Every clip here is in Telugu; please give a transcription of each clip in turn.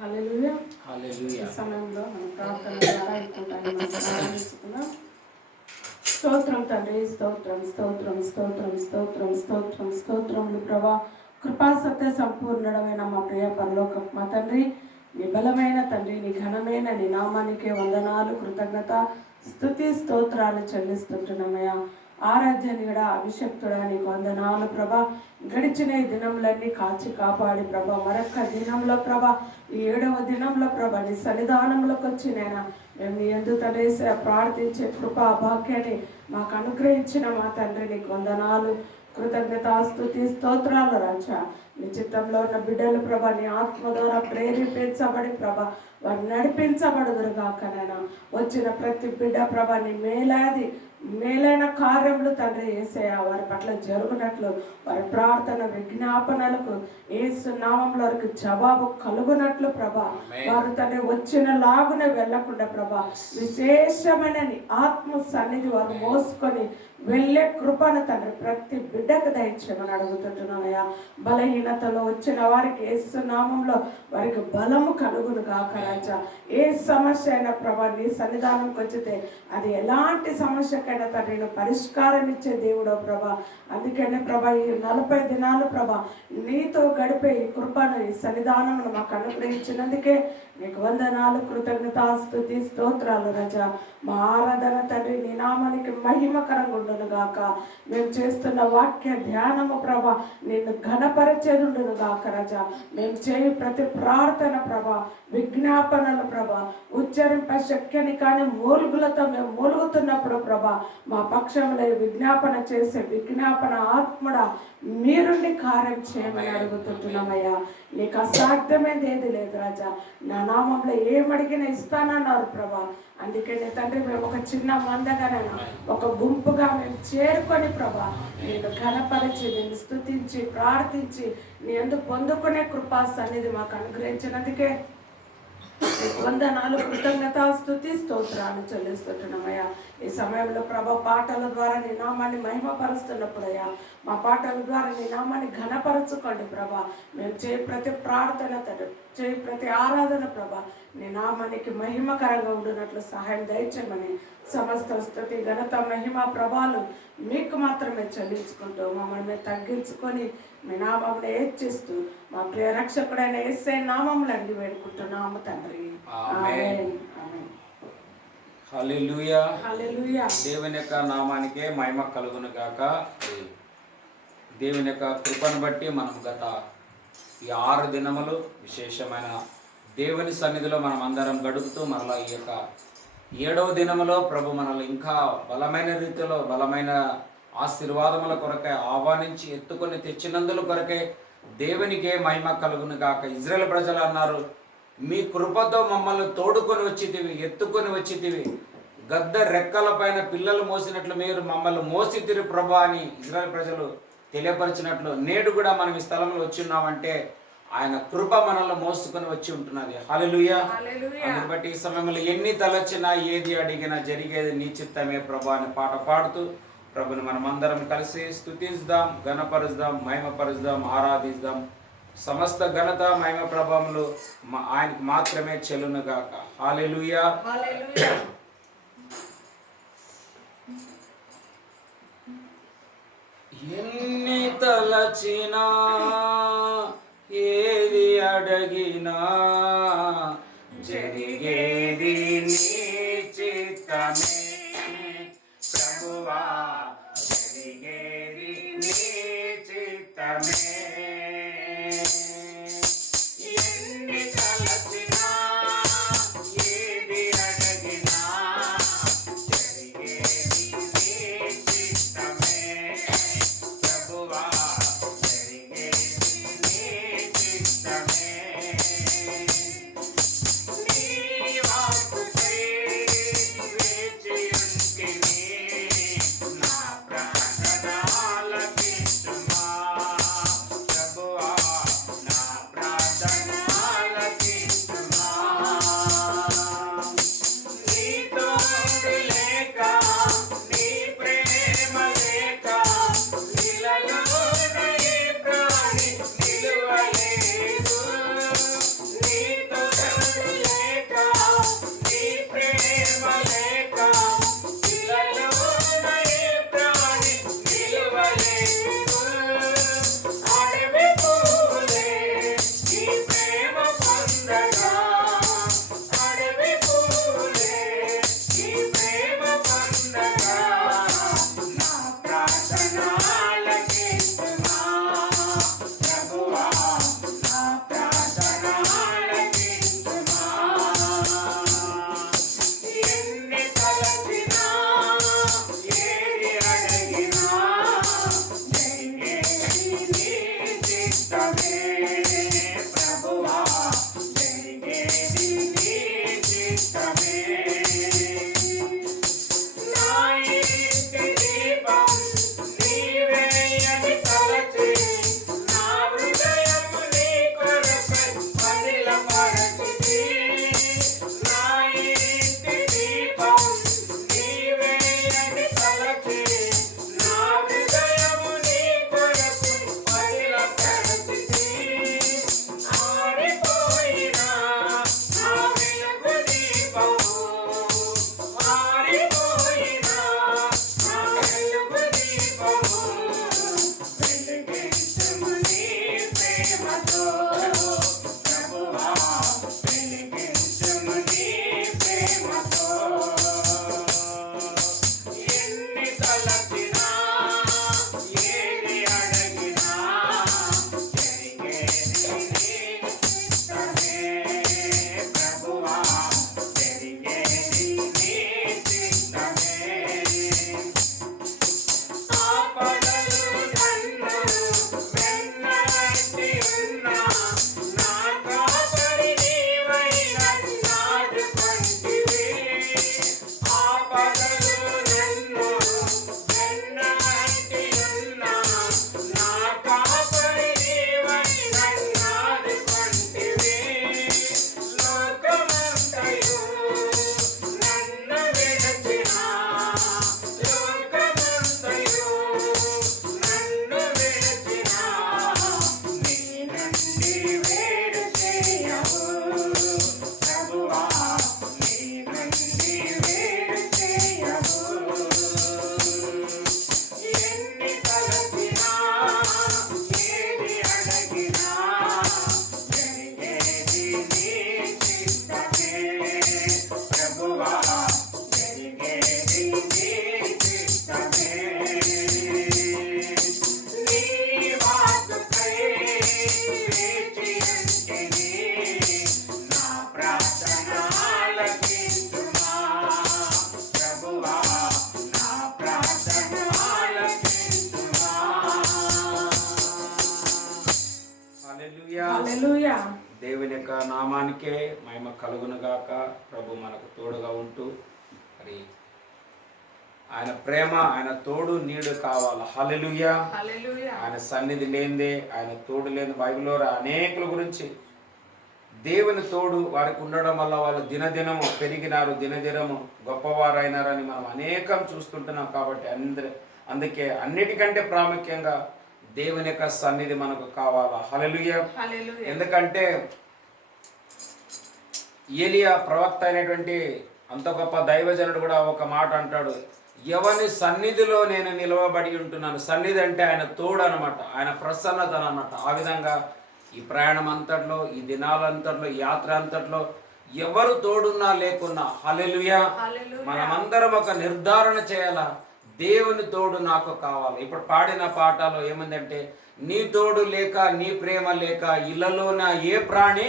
హల్లెలూయా. ఈ హల్లెలూయా. సమయంలో మనం ప్రార్థన ద్వారా ఈ కూటాన్ని మనం ప్రారంభించుకుందాం. స్తోత్రం తండ్రి, స్తోత్రం స్తోత్రం స్తోత్రం స్తోత్రం స్తోత్రం స్తోత్రములు ప్రభా. కృపా సత్య సంపూర్ణమైన మా ప్రియ పరలోక మా తండ్రి, నీ బలమైన తండ్రి, నీ ఘనమైన నీ నామానికే వందనాలు, కృతజ్ఞత, స్తుతి స్తోత్రాలు చెల్లిస్తుంటున్నామయ్యా. ఆరాధ్యనీయుడా, అభిషక్తుడా, నీకు వందనాలు ప్రభా. గడిచిన ఈ దినములన్నీ కాచి కాపాడి ప్రభా, మరొక్క దినంలో ప్రభా, ఈ 7వ దినంలో ప్రభా నీ సన్నిధానంలోకి వచ్చి నేను మేము నీ యందు తండ్రి ప్రార్థించే కృపా భాగ్యాన్ని మాకు అనుగ్రహించిన మా తండ్రి నీకు వందనాలు, కృతజ్ఞత, స్తుతి స్తోత్రాలు రాజా. నీ చిత్తంలో ఉన్న బిడ్డలు ప్రభా నీ ఆత్మ ద్వారా ప్రేరేపించబడి ప్రభా వారు నడిపించబడుదురుగాక. నేను వచ్చిన ప్రతి బిడ్డ ప్రభా నీ మేలైన కార్యములు తండ్రి యేసయ్య వారి పట్ల జరుగునట్లు, వారి ప్రార్థన విజ్ఞాపనలకు యేసు నామములో వారికి జవాబు కలుగునట్లు ప్రభా, వారు తండ్రి వచ్చిన లాగునే వెళ్ళకుండా ప్రభా విశేషమైన నీ ఆత్మ సన్నిధి వారు మోసుకొని వెళ్ళే కృపను తండ్రి ప్రతి బిడ్డకు దయచేయమని అడుగుతుంటున్నానయ్యా. బలహీనతలో వచ్చిన వారికి యేసు నామంలో వారికి బలము కలుగును గాక రాజా. ఏ సమస్య అయినా ప్రభా నీ సన్నిధానంకి వచ్చితే అది ఎలాంటి సమస్యకైనా తండ్రి నువ్వు పరిష్కారం ఇచ్చే దేవుడో ప్రభా. అందుకనే ప్రభా ఈ 40 దినాలు ప్రభా నీతో గడిపే ఈ కృపను ఈ సన్నిధానమును మాకు అనుగ్రహించినందుకే నీకు వందనాలు, కృతజ్ఞత, స్తుతి స్తోత్రాలు రాజా. మా ఆరాధన తండ్రి నీ నామానికి మహిమకరంగా ఉండును గాక. మేము చేస్తున్న వాక్య ధ్యానము ప్రభా నిన్ను ఘనపరిచేదుండును గాక రాజా. మేము చేయి ప్రతి ప్రార్థన ప్రభా, విజ్ఞాపనలు ప్రభా ఉచ్చరింప శక్యని కానీ మూలుగులతో మేము మూలుగుతున్నప్పుడు ప్రభా మా పక్షంలో విజ్ఞాపన చేసే విజ్ఞాపన ఆత్మడ మీరుండి కార్యం చేయమని అడుగుతుంటున్నామయ్యా. నీకు అసాధ్యమైనది ఏది లేదు రాజా. నా నామంలో ఏమడిగినా ఇస్తానన్నారు ప్రభా. అందుకని తండ్రి మేము ఒక చిన్న మందగానైనా ఒక గుంపుగా మేము చేరుకొని ప్రభా నేను ఘనపరిచి నేను స్తుతించి ప్రార్థించి నీ ఎందుకు పొందుకునే కృపా సన్నిధి మాకు అనుగ్రహించినందుకే వందనాలు, కృతజ్ఞత, స్తుతి స్తోత్రాలు చెల్లిస్తుంటున్నామయ్యా. ఈ సమయంలో ప్రభా పాటల ద్వారా నీ నామాన్ని మహిమపరుస్తున్నప్పుడయ్యా మా పాటల ద్వారా నీ నామాన్ని ఘనపరచుకోండి ప్రభా. మేము చేయి ప్రతి ప్రార్థన చేయి ప్రతి ఆరాధన ప్రభా నీ నామానికి మహిమకరంగా ఉండునట్లు సహాయం దయచేయమని సమస్త స్తుతి ఘనత మహిమ ప్రభాలు మీకు మాత్రమే చెల్లించుకుంటూ మమ్మల్ని తగ్గించుకొని మీ నామమును హెచ్చిస్తూ మా ప్రియ రక్షకుడైన యేసయ్య నామములు అడిగి వేడుకుంటున్నాము తండ్రి. ఆమేన్. ఆమేన్. హల్లెలూయా. హల్లెలూయా. దేవుని యొక్క నామానికే మహిమ కలుగును గాక. దేవుని యొక్క కృపను బట్టి మనం గత ఈ 6 దినములు విశేషమైన దేవుని సన్నిధిలో మనం అందరం గడుపుతూ మరలా ఈ యొక్క 7వ దినములో ప్రభు మనల్ని ఇంకా బలమైన రీతిలో బలమైన ఆశీర్వాదముల కొరకై ఆహ్వానించి ఎత్తుకొని తెచ్చినందుల కొరకే దేవునికే మహిమ కలుగును గాక. ఇజ్రాయేల్ ప్రజలు అన్నారు, మీ కృపతో మమ్మల్ని తోడుకొని వచ్చితివి, ఎత్తుకొని వచ్చితివి, గద్ద రెక్కల పైన పిల్లలు మోసినట్లు మీరు మమ్మల్ని మోసితిరి ప్రభా అని ఇజ్రాయేల్ ప్రజలు తెలియపరిచినట్లు నేడు కూడా మనం ఈ స్థలంలో వచ్చి ఉన్నామంటే ఆయన కృప మనల్ని మోసుకొని వచ్చి ఉంటున్నది. హల్లెలూయా. అందుని బట్టి ఈ సమయంలో ఎన్ని తలచినా ఏది అడిగినా జరిగేది నీ చిత్తమే ప్రభా అని పాట పాడుతూ ప్రభుని మనం అందరం కలిసి స్తుతిద్దాం, ఘనపరుద్దాం, మహిమపరుద్దాం, ఆరాధిద్దాం. సమస్త ఘనత మహిమ ప్రభావములు ఆయనకు మాత్రమే చెల్లును గాక. హల్లెలూయా. ఎన్ని తలచినా ఏది అడిగినా జరిగేది నీ చిత్తమే ప్రభువా, జరిగేది నీ చిత్తమే. ఎన్ని తలచినా ఏది అడిగినా జరిగేది నీ చిత్తమే ప్రభువా, జరిగేది నీ చిత్తమే. నీ వాక్కుకై వేచియుంటిని, నా ప్రార్థన ఆలకించుమా. ఏది అడిగినా జరిగేది నీ చిత్తమే ప్రభువా, జరిగేది నీ చిత్తమే. నీ వాక్కుకై వేచి ఉంటిని, నా ప్రార్థన ఆలకించుమా ప్రభువా, నా ప్రార్థన ఆలకించుమా. హల్లెలూయా. హల్లెలూయా. దేవుని యొక్క నామానికే మహిమ కలుగునుగాక. ప్రభు మనకు తోడుగా ఉంటూ మరి ఆయన ప్రేమ, ఆయన తోడు నీడు కావాలి. హల్లెలూయా. హల్లెలూయా. ఆయన సన్నిధి లేనిదే, ఆయన తోడు లేని బైబిల్లో అనేకుల గురించి దేవుని తోడు వారికి ఉండడం వల్ల వాళ్ళు దినదినము పెరిగినారు, దినదినము గొప్పవారైనారని మనం అనేకం చూస్తుంటున్నాం. కాబట్టి అందుకే అన్నిటికంటే ప్రాముఖ్యంగా దేవుని యొక్క సన్నిధి మనకు కావాలా. హల్లెలూయా. ఎందుకంటే ఏలియా ప్రవక్త అయినటువంటి అంత గొప్ప దైవజనుడు కూడా ఒక మాట అంటాడు, ఎవని సన్నిధిలో నేను నిలవబడి ఉంటున్నాను. సన్నిధి అంటే ఆయన తోడు అనమాట, ఆయన ప్రసన్నత అనమాట. ఆ విధంగా ఈ ప్రయాణం అంతట్లో, ఈ దినాలంతట్లో, ఈ యాత్ర అంతట్లో ఎవరు తోడున్నా లేకున్నా హల్లెలూయా మనమందరం ఒక నిర్ధారణ చేయాలా, దేవుని తోడు నాకు కావాలి. ఇప్పుడు పాడిన పాటలో ఏమందంటే, నీ తోడు లేక, నీ ప్రేమ లేక ఇళ్లలోన ఏ ప్రాణి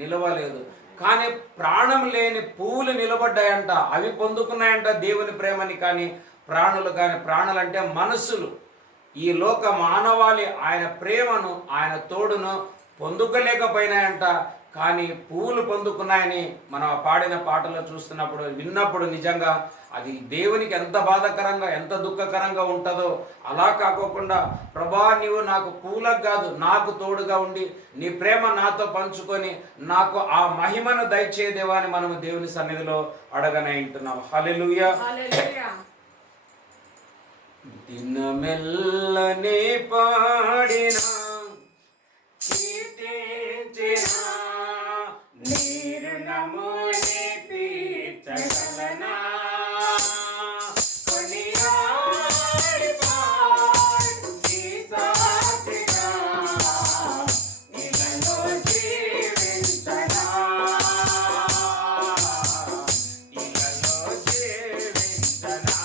నిలవలేదు. కానీ ప్రాణం లేని పువ్వులు నిలబడ్డాయంట, అవి పొందుకున్నాయంట దేవుని ప్రేమని. కానీ ప్రాణులు కానీ, ప్రాణులు అంటే మనసులు, ఈ లోక మానవాళి ఆయన ప్రేమను, ఆయన తోడును పొందుకోలేకపోయినాయంట. కానీ పువ్వులు పొందుకున్నాయని మనం పాడిన పాటలో చూస్తున్నప్పుడు, విన్నప్పుడు నిజంగా అది దేవునికి ఎంత బాధాకరంగా, ఎంత దుఃఖకరంగా ఉంటుందో. అలా కాకోకుండా ప్రభా, నీవు నాకు పువ్వులకు కాదు, నాకు తోడుగా ఉండి నీ ప్రేమ నాతో పంచుకొని నాకు ఆ మహిమను దయచేదేవా అని మనము దేవుని సన్నిధిలో అడగనే ఉంటున్నాం. హల్లెలూయా. దినమెల్లనే పాడినా కీర్తించినా నీరు నమూనే పీర్చగలనా, కొనియాడి పాడు నీ సాక్షిగా ఇలలో జీవించనా, ఇలలో జీవించనా.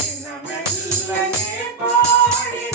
దినమెల్లనే పాడినా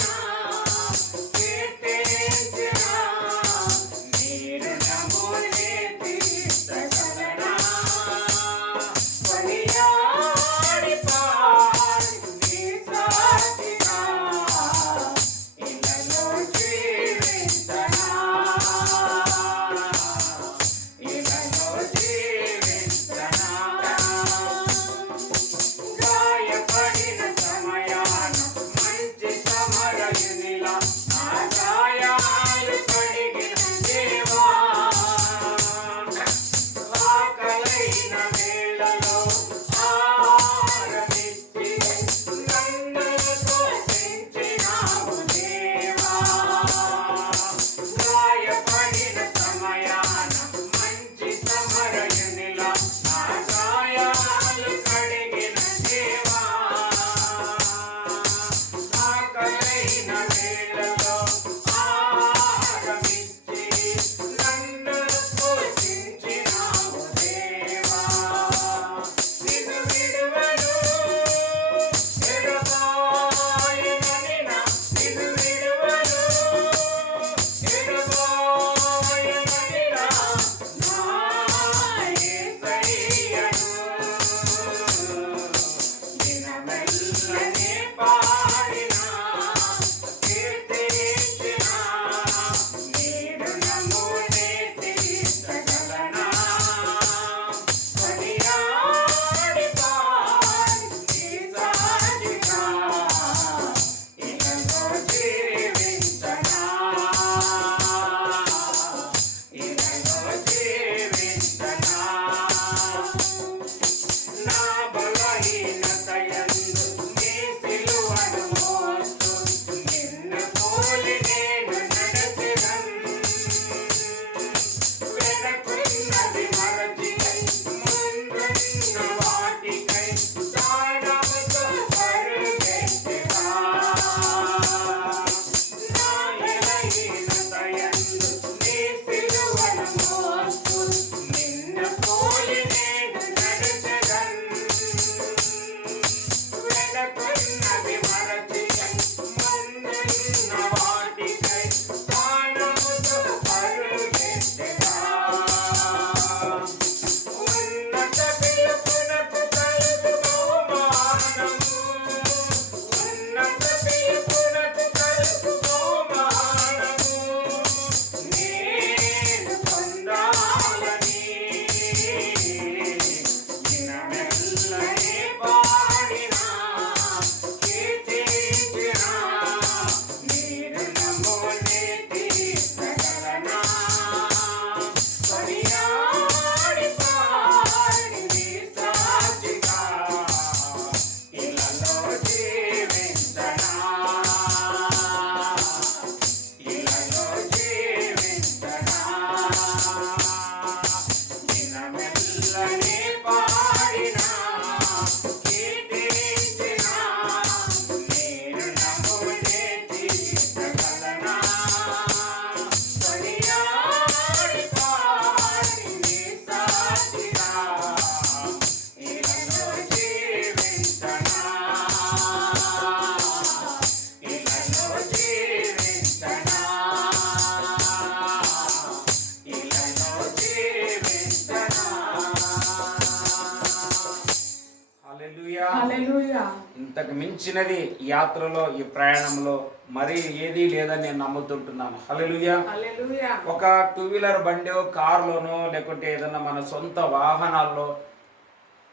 ఇంతకు మించినది ఈ యాత్రలో, ఈ ప్రయాణంలో మరి ఏదీ లేదని నేను నమ్ముతుంటున్నాను. హల్లెలూయా. హల్లెలూయా. ఒక 2 వీలర్ బండి, కారులోనో లేకుంటే ఏదన్నా మన సొంత వాహనాల్లో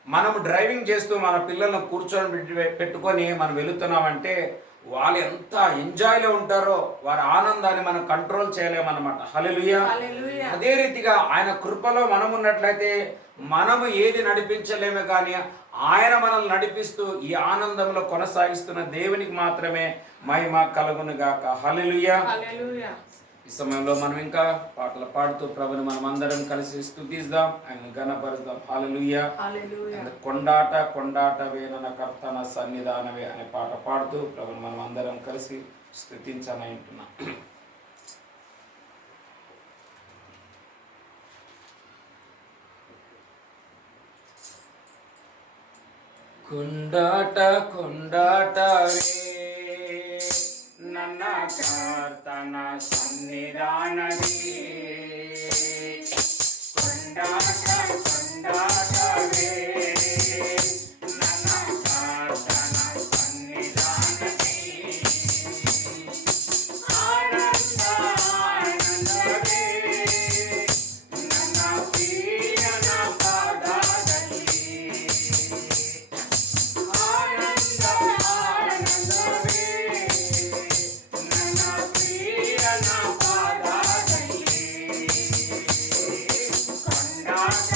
మనము డ్రైవింగ్ చేస్తూ మన పిల్లలను కూర్చొని పెట్టుకొని మనం వెళుతున్నామంటే వాళ్ళు ఎంత ఎంజాయ్లో ఉంటారో వారి ఆనందాన్ని మనం కంట్రోల్ చేయలేమన్నమాట. హల్లెలూయా. హల్లెలూయా. అదే రీతిగా ఆయన కృపలో మనం ఉన్నట్లయితే మనము ఏది నడిపించలేము, కానీ ఆయన మనల్ని నడిపిస్తూ ఈ ఆనందంలో కొనసాగిస్తున్న దేవునికి మాత్రమే మహిమ కలుగును గాక. హల్లెలూయా. హల్లెలూయా. ఈ సమయంలో మనం ఇంకా పాటలు పాడుతూ ప్రభుని మనం అందరం కలిసి స్తుతిద్దాం, ఆయన ఘనపరుద్దాం. హల్లెలూయా. హల్లెలూయా. కొండాట కొండాటవే నన్న కర్తన సన్నిధానవే అనే పాట పాడుతూ ప్రభుని మనం అందరం కలిసి స్తుతించని అంటున్నాం. కొండాట కొండాటవే ನನ್ನ ಕರ್ತನ ಸನ್ನಿಧಾನದಿ ಕೊಂಡಾಟ ಕೊಂಡಾಟವೇ ನನ್ನ ಕರ್ತನ ಸನ್ನಿಧಾನದಿ ಆನಂದ ಆನಂದವೇ ನನ್ನ ಪ್ರಿಯನ ಪಾದದಲ್ಲಿ ಆನಂದ ಆನಂದವೇ ಪಾದದಲ್ಲಿ ಕೊಂಡಾಟ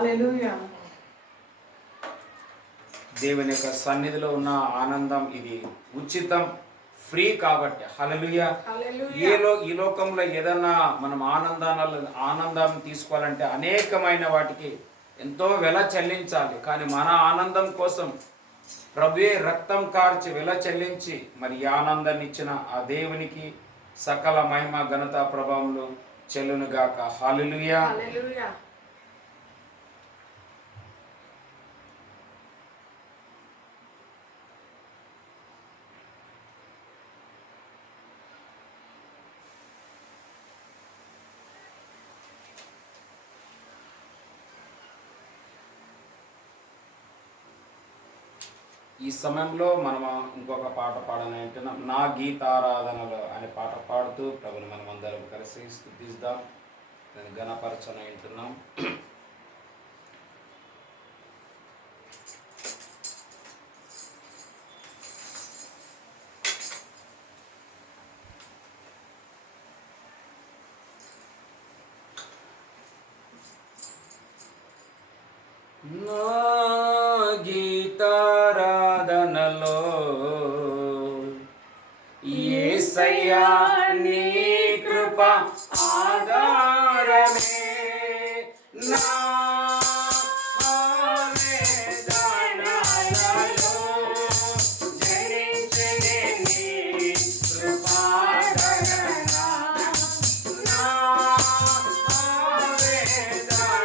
హల్లెలూయా. దేవుని యొక్క సన్నిధిలో ఉన్న ఆనందం ఇది ఉచితం, ఫ్రీ కాబట్టి. హల్లెలూయా. ఈ లోకంలో ఏదన్నా మనం ఆనందం తీసుకోవాలంటే అనేకమైన వాటికి ఎంతో వెల చెల్లించాలి. కానీ మన ఆనందం కోసం ప్రభువే రక్తం కార్చి వెల చెల్లించి మరి ఈ ఆనందాన్ని ఇచ్చిన ఆ దేవునికి సకల మహిమ ఘనత ప్రభావములు చెల్లునుగాక. హల్లెలూయా. ఈ సమయంలో మనం ఇంకొక పాట పాడనంటున్నాం. నా గీతారాధనలో అనే పాట పాడుతూ ప్రభుని మనం అందరం కలిసి స్తుతిద్దాం, నేను ఘనపరచన వింటున్నాం. నా గీతారాధనలో యేసయ్యా నీ కృప ఆధారమే, నా ఆవేదనలలో జనించెనే నీ కృపాదరణ, నా ఆవేదనలలో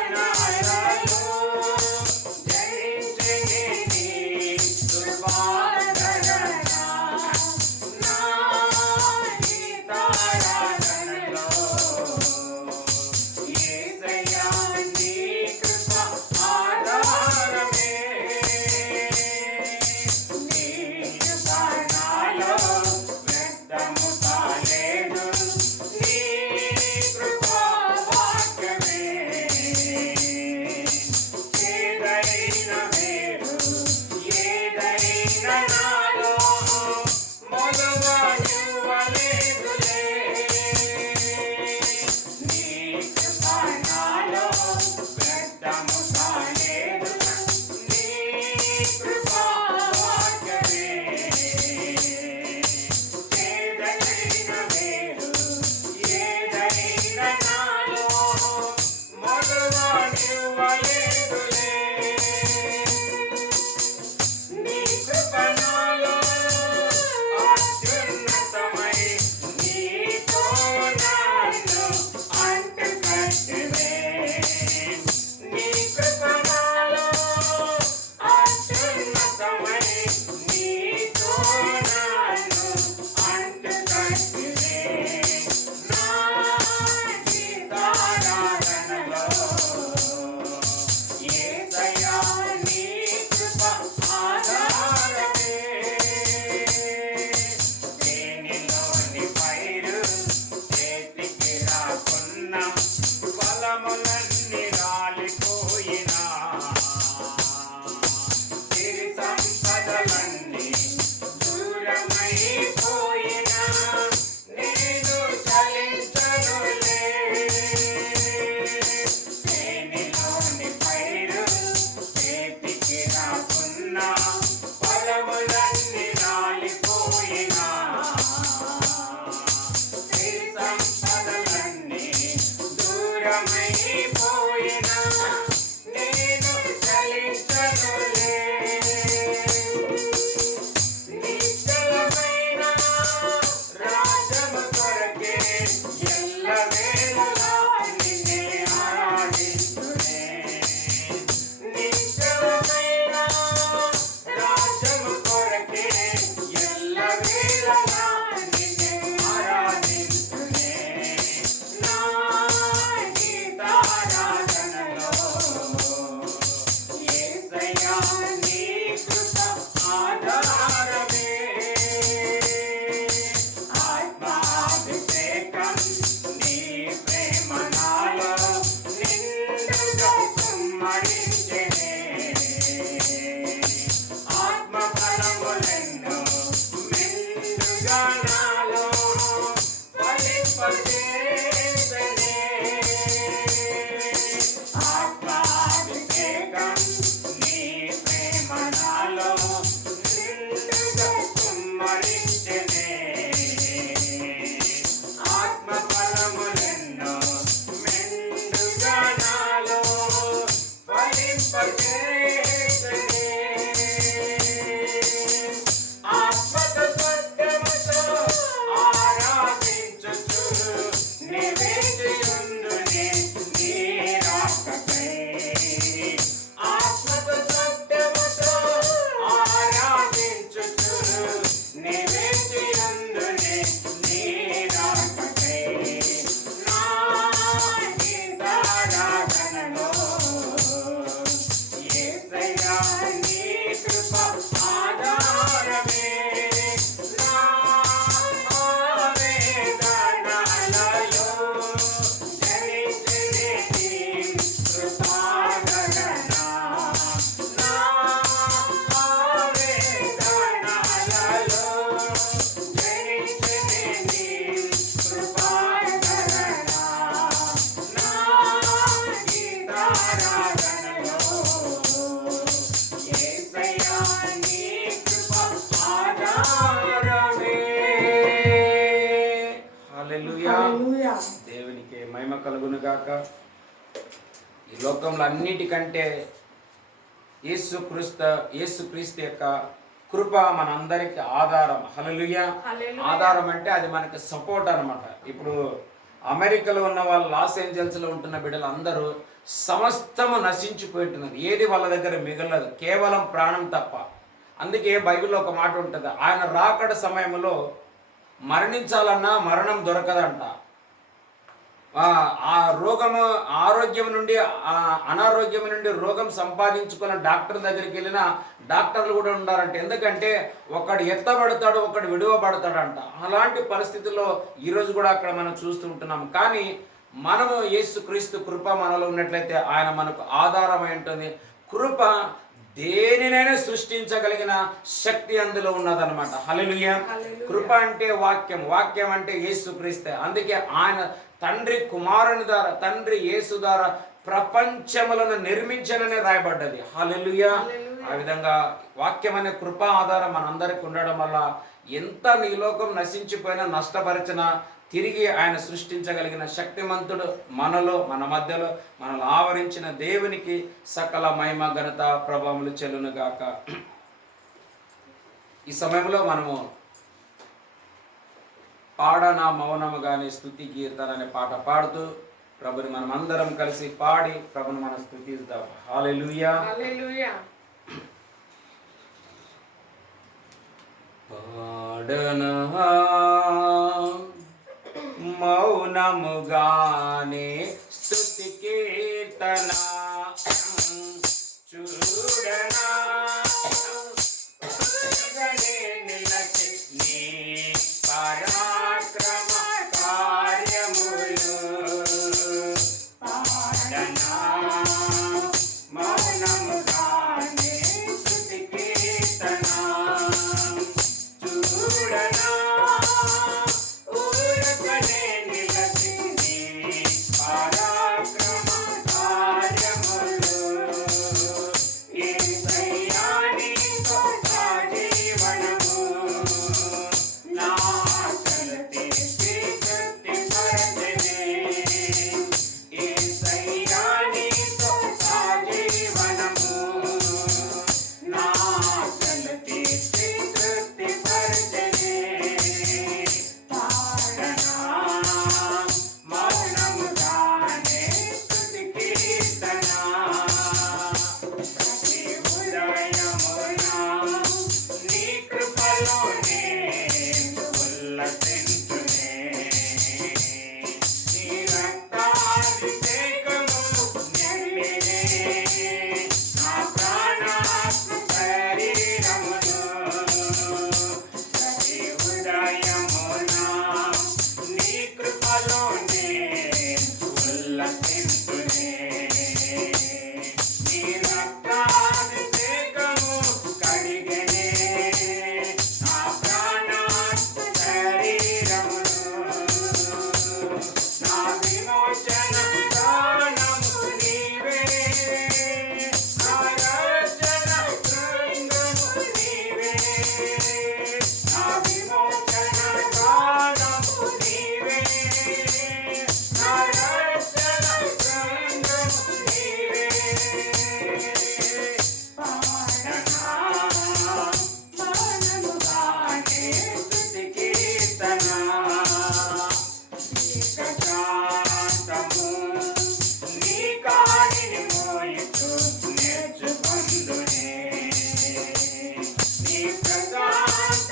ఆధారమే. హల్లెలూయా. హల్లెలూయా. దేవునికి మహిమ కలుగును గాక. ఈ లోకంలో అన్నిటికంటే యేసుక్రీస్తు యొక్క కృప మనందరికి ఆధారం. హల్లెలూయా. ఆధారం అంటే అది మనకి సపోర్ట్ అన్నమాట. ఇప్పుడు అమెరికాలో ఉన్న వాళ్ళు, లాస్ ఏంజల్స్లో ఉంటున్న బిడ్డలు అందరూ సమస్తము నశించిపోయింటున్నది, ఏది వాళ్ళ దగ్గర మిగలదు, కేవలం ప్రాణం తప్ప. అందుకే బైబిల్లో ఒక మాట ఉంటుంది, ఆయన రాకడ సమయంలో మరణించాలన్నా మరణం దొరకదంట. ఆ రోగము, ఆరోగ్యం నుండి అనారోగ్యం నుండి రోగం సంపాదించుకున్న డాక్టర్ దగ్గరికి వెళ్ళిన డాక్టర్లు కూడా ఉండారంట. ఎందుకంటే ఒకడు ఎత్తబడతాడు, ఒకడు విడువబడతాడంట. అలాంటి పరిస్థితుల్లో ఈరోజు కూడా అక్కడ మనం చూస్తూ ఉంటున్నాం. కానీ మనము యేసుక్రీస్తు కృప మనలో ఉన్నట్లయితే ఆయన మనకు ఆధారమై ఉంటుంది. కృప దేనినైనా సృష్టించగలిగిన శక్తి అందులో ఉన్నదన్నమాట. హల్లెలూయా. కృప అంటే వాక్యం, వాక్యం అంటే యేసుక్రీస్తే. అందుకే ఆయన తండ్రి కుమారుని ద్వారా, తండ్రి యేసు ద్వారా ప్రపంచములను నిర్మించననే రాయబడ్డది. హల్లెలూయా. ఆ విధంగా వాక్యం అనే కృప ఆధారం మనందరికి ఉండడం వల్ల ఎంత నీ లోకం నశించిపోయినా, నష్టపరిచినా తిరిగి ఆయన సృష్టించగలిగిన శక్తిమంతుడు మనలో, మన మధ్యలో, మనల్ని ఆవరించిన దేవునికి సకల మహిమ ఘనత ప్రభావములు చెల్లునుగాక. ఈ సమయంలో మనము పాడనా మౌనము గాని స్తుతి కీర్తన అనే పాట పాడుతూ ప్రభుని మనం అందరం కలిసి పాడి ప్రభుని మనం స్తుతిద్దాం. హల్లెలూయా. హల్లెలూయా. పాడనా మౌనముగానే స్తుతి కీర్తన, చూడనా నిలచి నీ పరాక్రమ కార్యములు. పాడనా మౌనముగానే స్తుతి కీర్తన, చూడనా నేర్చుకొందునే నీ ప్రకాశ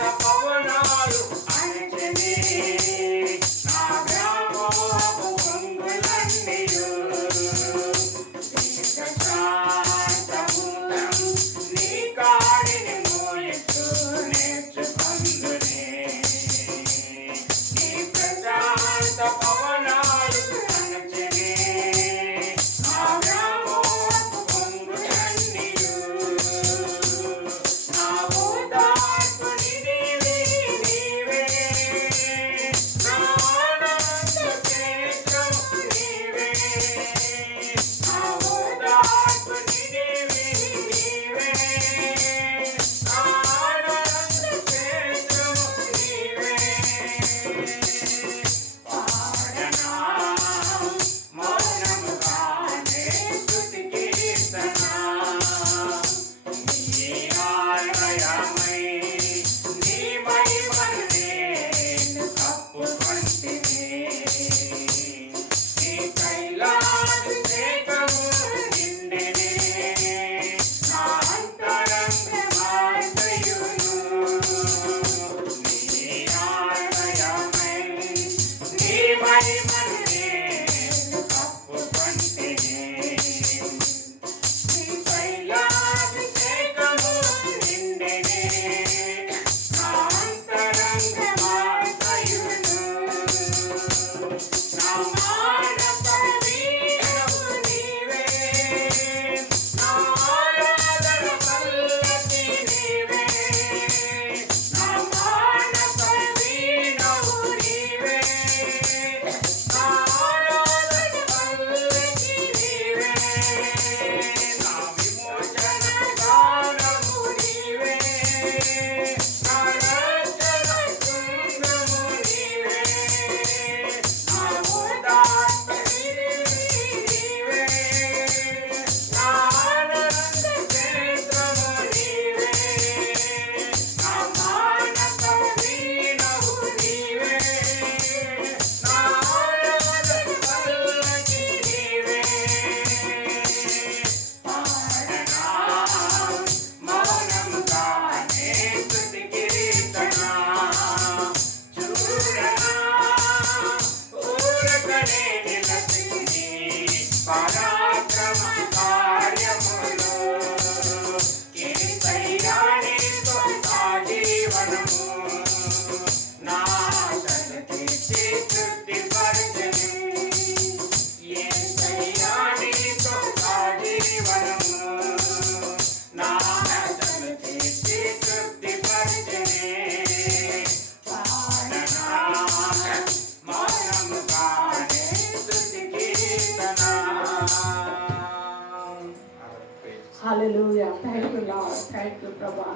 థ్యాంక్ యూ ప్రభా.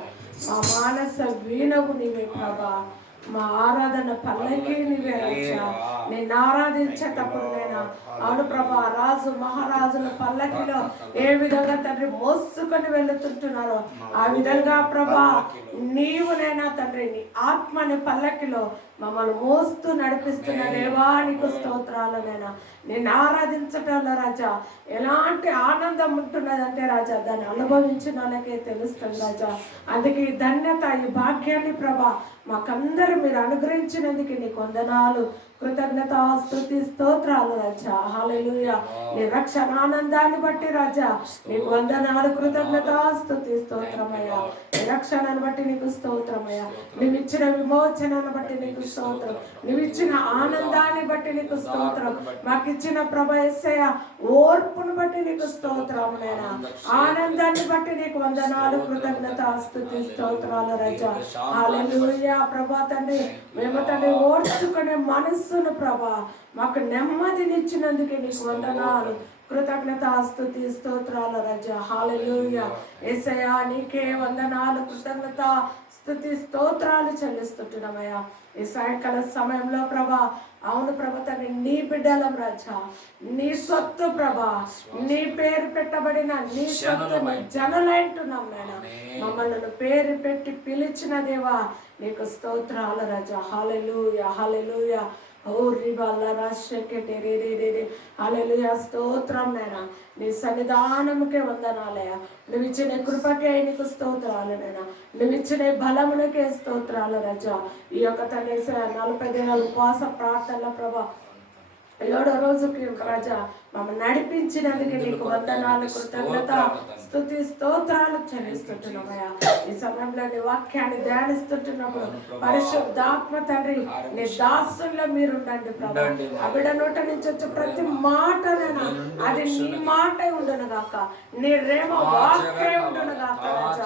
మా మానస వీణవు నీవే ప్రభా, మా ఆరాధన పల్లకి నీవే రాజా. నేను ఆరాధించేటప్పుడు నేను అవును ప్రభా, రాజు మహారాజుల పల్లకిలో ఏ విధంగా తండ్రి మోసుకొని వెళుతుంటున్నారో ఆ విధంగా ప్రభా నీవు నైనా తండ్రి నీ ఆత్మని పల్లకిలో మమ్మల్ని మోస్తూ నడిపిస్తున్న దేవానికి స్తోత్రాలు. నేను ఆరాధించటంలో రాజా ఎలాంటి ఆనందం ఉంటున్నదంటే రాజా దాన్ని అనుభవించిన వాళ్ళకే తెలుస్తుంది రాజా. అందుకే ఈ ధన్యత, ఈ భాగ్యాన్ని ప్రభా మాకందరూ మీరు అనుగ్రహించినందుకు నీకు వందనాలు, కృతజ్ఞత, స్తుతి, స్తోత్రాలు రాజా. హల్లెలూయా. నీ రక్షణ ఆనందాన్ని బట్టి రాజా నీకు వందనాలు, కృతజ్ఞత, స్తుతి, స్తోత్రమయ్యా. నీ రక్షణను బట్టి నీకు స్తోత్రమయ్యా. నువ్వు ఇచ్చిన విమోచనను బట్టి నీకు స్తోత్రం, నువ్వు ఇచ్చిన ఆనందాన్ని బట్టి నీకు స్తోత్రం, మాకు ఇచ్చిన ప్రభా యేసయ్య ఓర్పును బట్టి నీకు స్తోత్రం నైనా, ఆనందాన్ని బట్టి నీకు వందనాలు, కృతజ్ఞత, స్తుతి, స్తోత్రాలు రాజా. హల్లెలూయా. ప్రభా తండ్రి మేము తండ్రి ఓర్చుకునే మనస్సును ప్రభా మాకు నెమ్మదినిచ్చినందుకే నీకు వందనాలు, కృతజ్ఞత, స్తుతి, స్తోత్రాలు రాజా. హల్లెలూయా. యేసయ్యా నీకే వందనాలు, కృతజ్ఞత, స్తుతి, స్తోత్రాలు చెల్లిస్తుంటున్నామయ్యా. ఈ సాయంకాల సమయంలో ప్రభా అవును ప్రభా తండ్రి నీ బిడ్డలం రాజా, నీ సొత్తు ప్రభా, నీ పేరు పెట్టబడిన నీ సొత్తు జనులంటున్నాం నాయన. మమ్మల్ని పేరు పెట్టి పిలిచిన దేవా నీకు స్తోత్రాలు రాజా. హల్లెలూయా. హల్లెలూయా. హల్లెలూయా. స్తోత్రం నైనా, నీ సన్నిధానముకే వందనాలయ. నువ్వు ఇచ్చిన కృపకే నీకు స్తోత్రాలు నైనా, నువ్వు ఇచ్చిన బలమునకే స్తోత్రాలు రాజా. ఈ యొక్క తండ్రి 40 దినాల ఉపవాస ప్రార్థనల ప్రభా 7వ రోజుకి రాజా మమ్మల్ని నడిపించినందుకు నీకు వందనాలు, కృతజ్ఞత, స్తుతి, స్తోత్రాలు చెల్లిస్తుంటున్నామయ్యా. ఈ సమయంలో నీ వాక్యాన్ని ధ్యానిస్తుంటున్నప్పుడు పరిశుద్ధాత్మ తండ్రి నీ దాసుల్లో మీరు ఉండండి ప్రభా. ఆ బిడ్డ నోట నుంచి వచ్చే ప్రతి మాటనైనా అది నీ మాటే ఉండును గాక, నీ రేమ వాక్యే ఉండును గాక రాజా.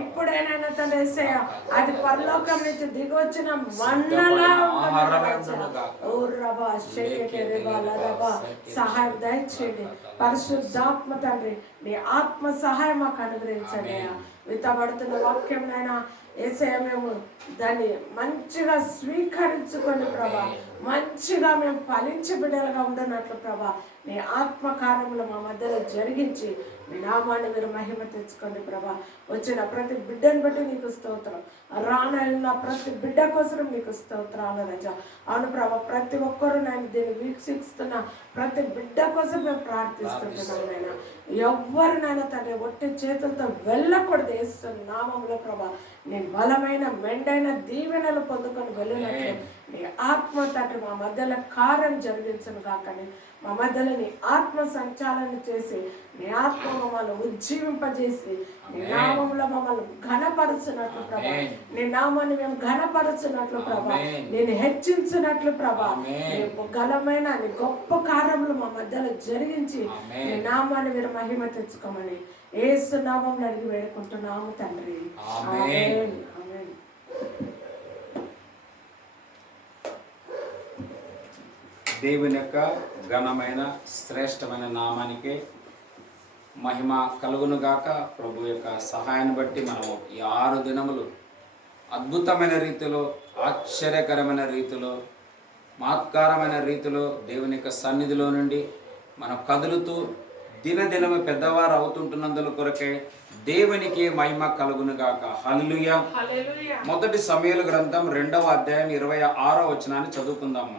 ఇప్పుడేనైనా తండ్రి యేసయ్య అది పరలోకం నుంచి దిగి వచ్చిన మన్నలా ఉండును రాజా. ఓ రబా షేకే రేబా లరబా సహాయం దయచేయండి. పరిశుద్ధాత్మ తండ్రి నీ ఆత్మ సహాయం మాకు అనుగ్రహించండి. విత్తబడుతున్న వాక్యం నైనా యేసయ్య మేము దాన్ని మంచిగా స్వీకరించుకొని ప్రభా మంచిగా మేము ఫలించి బిడ్డలుగా ఉండనట్లు ప్రభా నీ ఆత్మకార్యములు మా మధ్యలో జరిగించి మీ నామాన్ని మీరు మహిమ తెచ్చుకోండి ప్రభా. వచ్చిన ప్రతి బిడ్డను బట్టి నీకు స్తోత్రం, రానున్న ప్రతి బిడ్డ కోసం నీకు స్తోత్రాలు రాజా. అవును ప్రభా ప్రతి ఒక్కరూ నేను దీన్ని వీక్షిస్తున్న ప్రతి బిడ్డ కోసం మేము ప్రార్థిస్తుంటున్నాం నాయన. ఎవరినైనా తండ్రి ఒట్టి చేతులతో వెళ్ళకూడదు యేసు నామములో ప్రభా. నేను బలమైన మెండైన దీవెనలు పొందుకొని వెళ్ళినట్లు నీ ఆత్మ తండ్రి మా మధ్యలో కార్యం జరిగించను కాకని మా మధ్యలో నీ ఆత్మ సంచాలన చేసి నీ ఆత్మ మమ్మల్ని ఉజ్జీవింపజేసి నీ నామంలో మమ్మల్ని ఘనపరచునట్లు ప్రభా, నీ నామాన్ని మేము ఘనపరచునట్లు ప్రభా, నేను హెచ్చించినట్లు ప్రభా, నీ ఘనమైన నీ గొప్ప కార్యములు మా మధ్యలో జరిగించి నీ నామాన్ని మీరు మహిమ తెచ్చుకోమని యేసు నామంలో అడిగి వేడుకుంటున్నాము తండ్రి. ఆమేన్. ఆమేన్. దేవుని యొక్క ఘనమైన శ్రేష్టమైన నామానికి మహిమ కలుగును గాక. ప్రభు యొక్క సహాయాన్ని బట్టి మనము ఈ 6 దినములు అద్భుతమైన రీతిలో, ఆశ్చర్యకరమైన రీతిలో, మహత్కారమైన రీతిలో దేవుని యొక్క సన్నిధిలో నుండి మనం కదులుతూ దినదినము పెద్దవారు అవుతుంటున్నందుల కొరకే దేవునికి మహిమ కలుగును గాక. హల్లెలూయా. మొదటి సమూయేలు గ్రంథం 2వ అధ్యాయం 26వ వచనాన్ని చదువుకుందాము.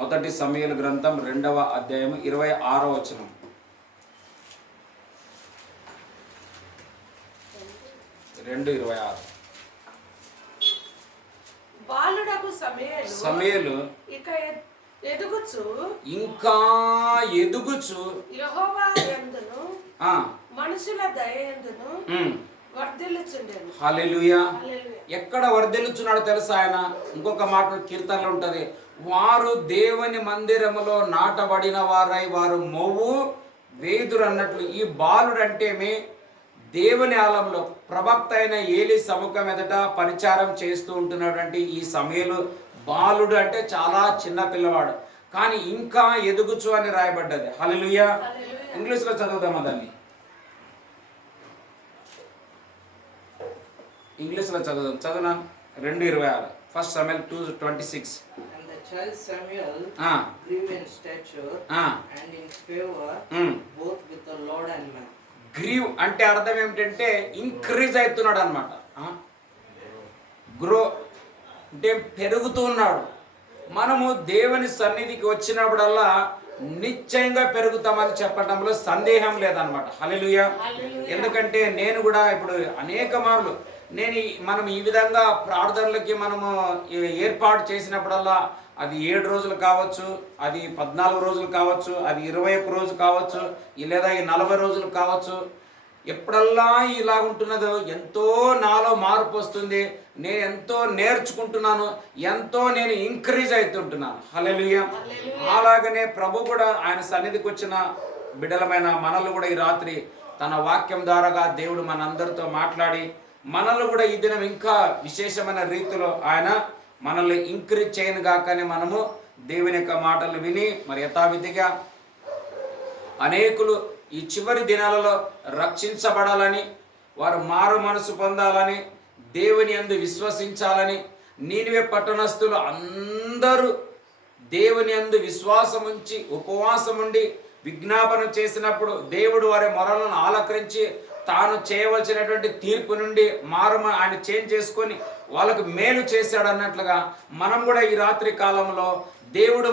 మొదటి సమూయేలు గ్రంథం 2వ అధ్యాయం 26వ వచనం. బాలుడగు సమూయేలు ఇంకా ఎదుగుచు యెహోవా యందును మనుషుల దయయందును వర్ధిల్లుచుండెను. హల్లెలూయా. ఎక్కడ వర్ధిల్లుచున్నాడో తెలుసా ఆయన? ఇంకొక మాట కీర్తనలో ఉంటది, వారు దేవుని మందిరములో నాటబడిన వారై వారు మొవ్వు వేదురు అన్నట్లు. ఈ బాలుడు అంటేమి దేవుని ఆలయంలో ప్రవక్త అయిన ఏలీ సముఖం ఎదుట పరిచారం చేస్తూ ఉంటున్నటువంటి ఈ సమూయేలు బాలుడు అంటే చాలా చిన్న పిల్లవాడు, కానీ ఇంకా ఎదుగుచు అని రాయబడ్డది. హల్లెలూయా. ఇంగ్లీష్లో చదువుదామా దాన్ని? ఇంగ్లీష్లో చదువునా 2:26 1 Samuel 2:26. And the child Samuel grew in stature and in favor both with the Lord and man. Grieve అంటే అర్థం ఏమిటంటే ఇంక్రీజ్ అవుతున్నాడు అనమాట. గ్రో అంటే పెరుగుతూ ఉన్నాడు. మనము దేవుని సన్నిధికి వచ్చినప్పుడల్లా నిశ్చయంగా పెరుగుతామని చెప్పడంలో సందేహం లేదనమాట. హల్లెలూయా. ఎందుకంటే నేను కూడా ఇప్పుడు అనేక మార్లు మనం ఈ విధంగా ప్రార్థనలకి మనము ఏర్పాటు చేసినప్పుడల్లా అది 7 రోజులు కావచ్చు, అది 14 రోజులు కావచ్చు, అది 21 రోజు కావచ్చు, లేదా ఈ 40 రోజులు కావచ్చు. ఎప్పుడల్లా ఇలా ఉంటున్నదో ఎంతో నాలో మార్పు వస్తుంది. నేను ఎంతో నేర్చుకుంటున్నాను, ఎంతో నేను ఇంక్రీజ్ అవుతుంటున్నాను. హల్లెలూయా. అలాగనే ప్రభు కూడా ఆయన సన్నిధికి వచ్చిన బిడ్డలమైన మనల్ని కూడా ఈ రాత్రి తన వాక్యం ద్వారాగా దేవుడు మనందరితో మాట్లాడి మనల్ని కూడా ఈ దినం ఇంకా విశేషమైన రీతిలో ఆయన మనల్ని ఇంక్రీజ్ చేయను గాకని మనము దేవుని యొక్క మాటలు విని మరి యథావిధిగా అనేకులు ఈ చివరి దినాలలో రక్షించబడాలని, వారు మారు మనసు పొందాలని, దేవుని యందు విశ్వసించాలని, నీనివే పట్టణస్థులు అందరూ దేవుని యందు విశ్వాసం ఉంచి ఉపవాసం ఉండి విజ్ఞాపన చేసినప్పుడు దేవుడు వారి మొరలను ఆలకరించి తాను చేయవలసినటువంటి తీర్పు నుండి ఆయన చేంజ్ చేసుకొని వాళ్ళకు మేలు చేశాడు అన్నట్లుగా మనం కూడా ఈ రాత్రి కాలంలో దేవుడు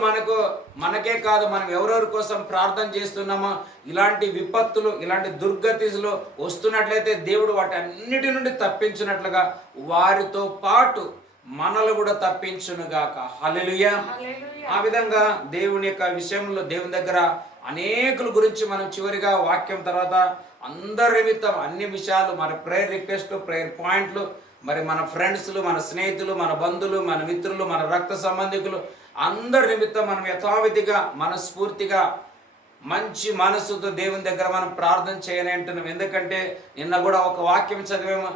మనకే కాదు, మనం ఎవరెవరి కోసం ప్రార్థన చేస్తున్నామో ఇలాంటి విపత్తులు, ఇలాంటి దుర్గతిలు వస్తున్నట్లయితే దేవుడు వాటి అన్నిటి నుండి తప్పించినట్లుగా వారితో పాటు మనల్ని కూడా తప్పించునుగాక. హల్లెలూయా. ఆ విధంగా దేవుని యొక్క విషయంలో దేవుని దగ్గర అనేకుల గురించి మనం చివరిగా వాక్యం తర్వాత అందరి నిమిత్తం అన్ని విషయాలు, మన ప్రేయర్ రిక్వెస్ట్లు, ప్రేయర్ పాయింట్లు, మరి మన ఫ్రెండ్స్లు, మన స్నేహితులు, మన బంధువులు, మన మిత్రులు, మన రక్త సంబంధికులు అందరి నిమిత్తం మనం యథావిధిగా మనస్ఫూర్తిగా మంచి మనసుతో దేవుని దగ్గర మనం ప్రార్థన చేయని అంటున్నాం. ఎందుకంటే నిన్న కూడా ఒక వాక్యం చదివాము,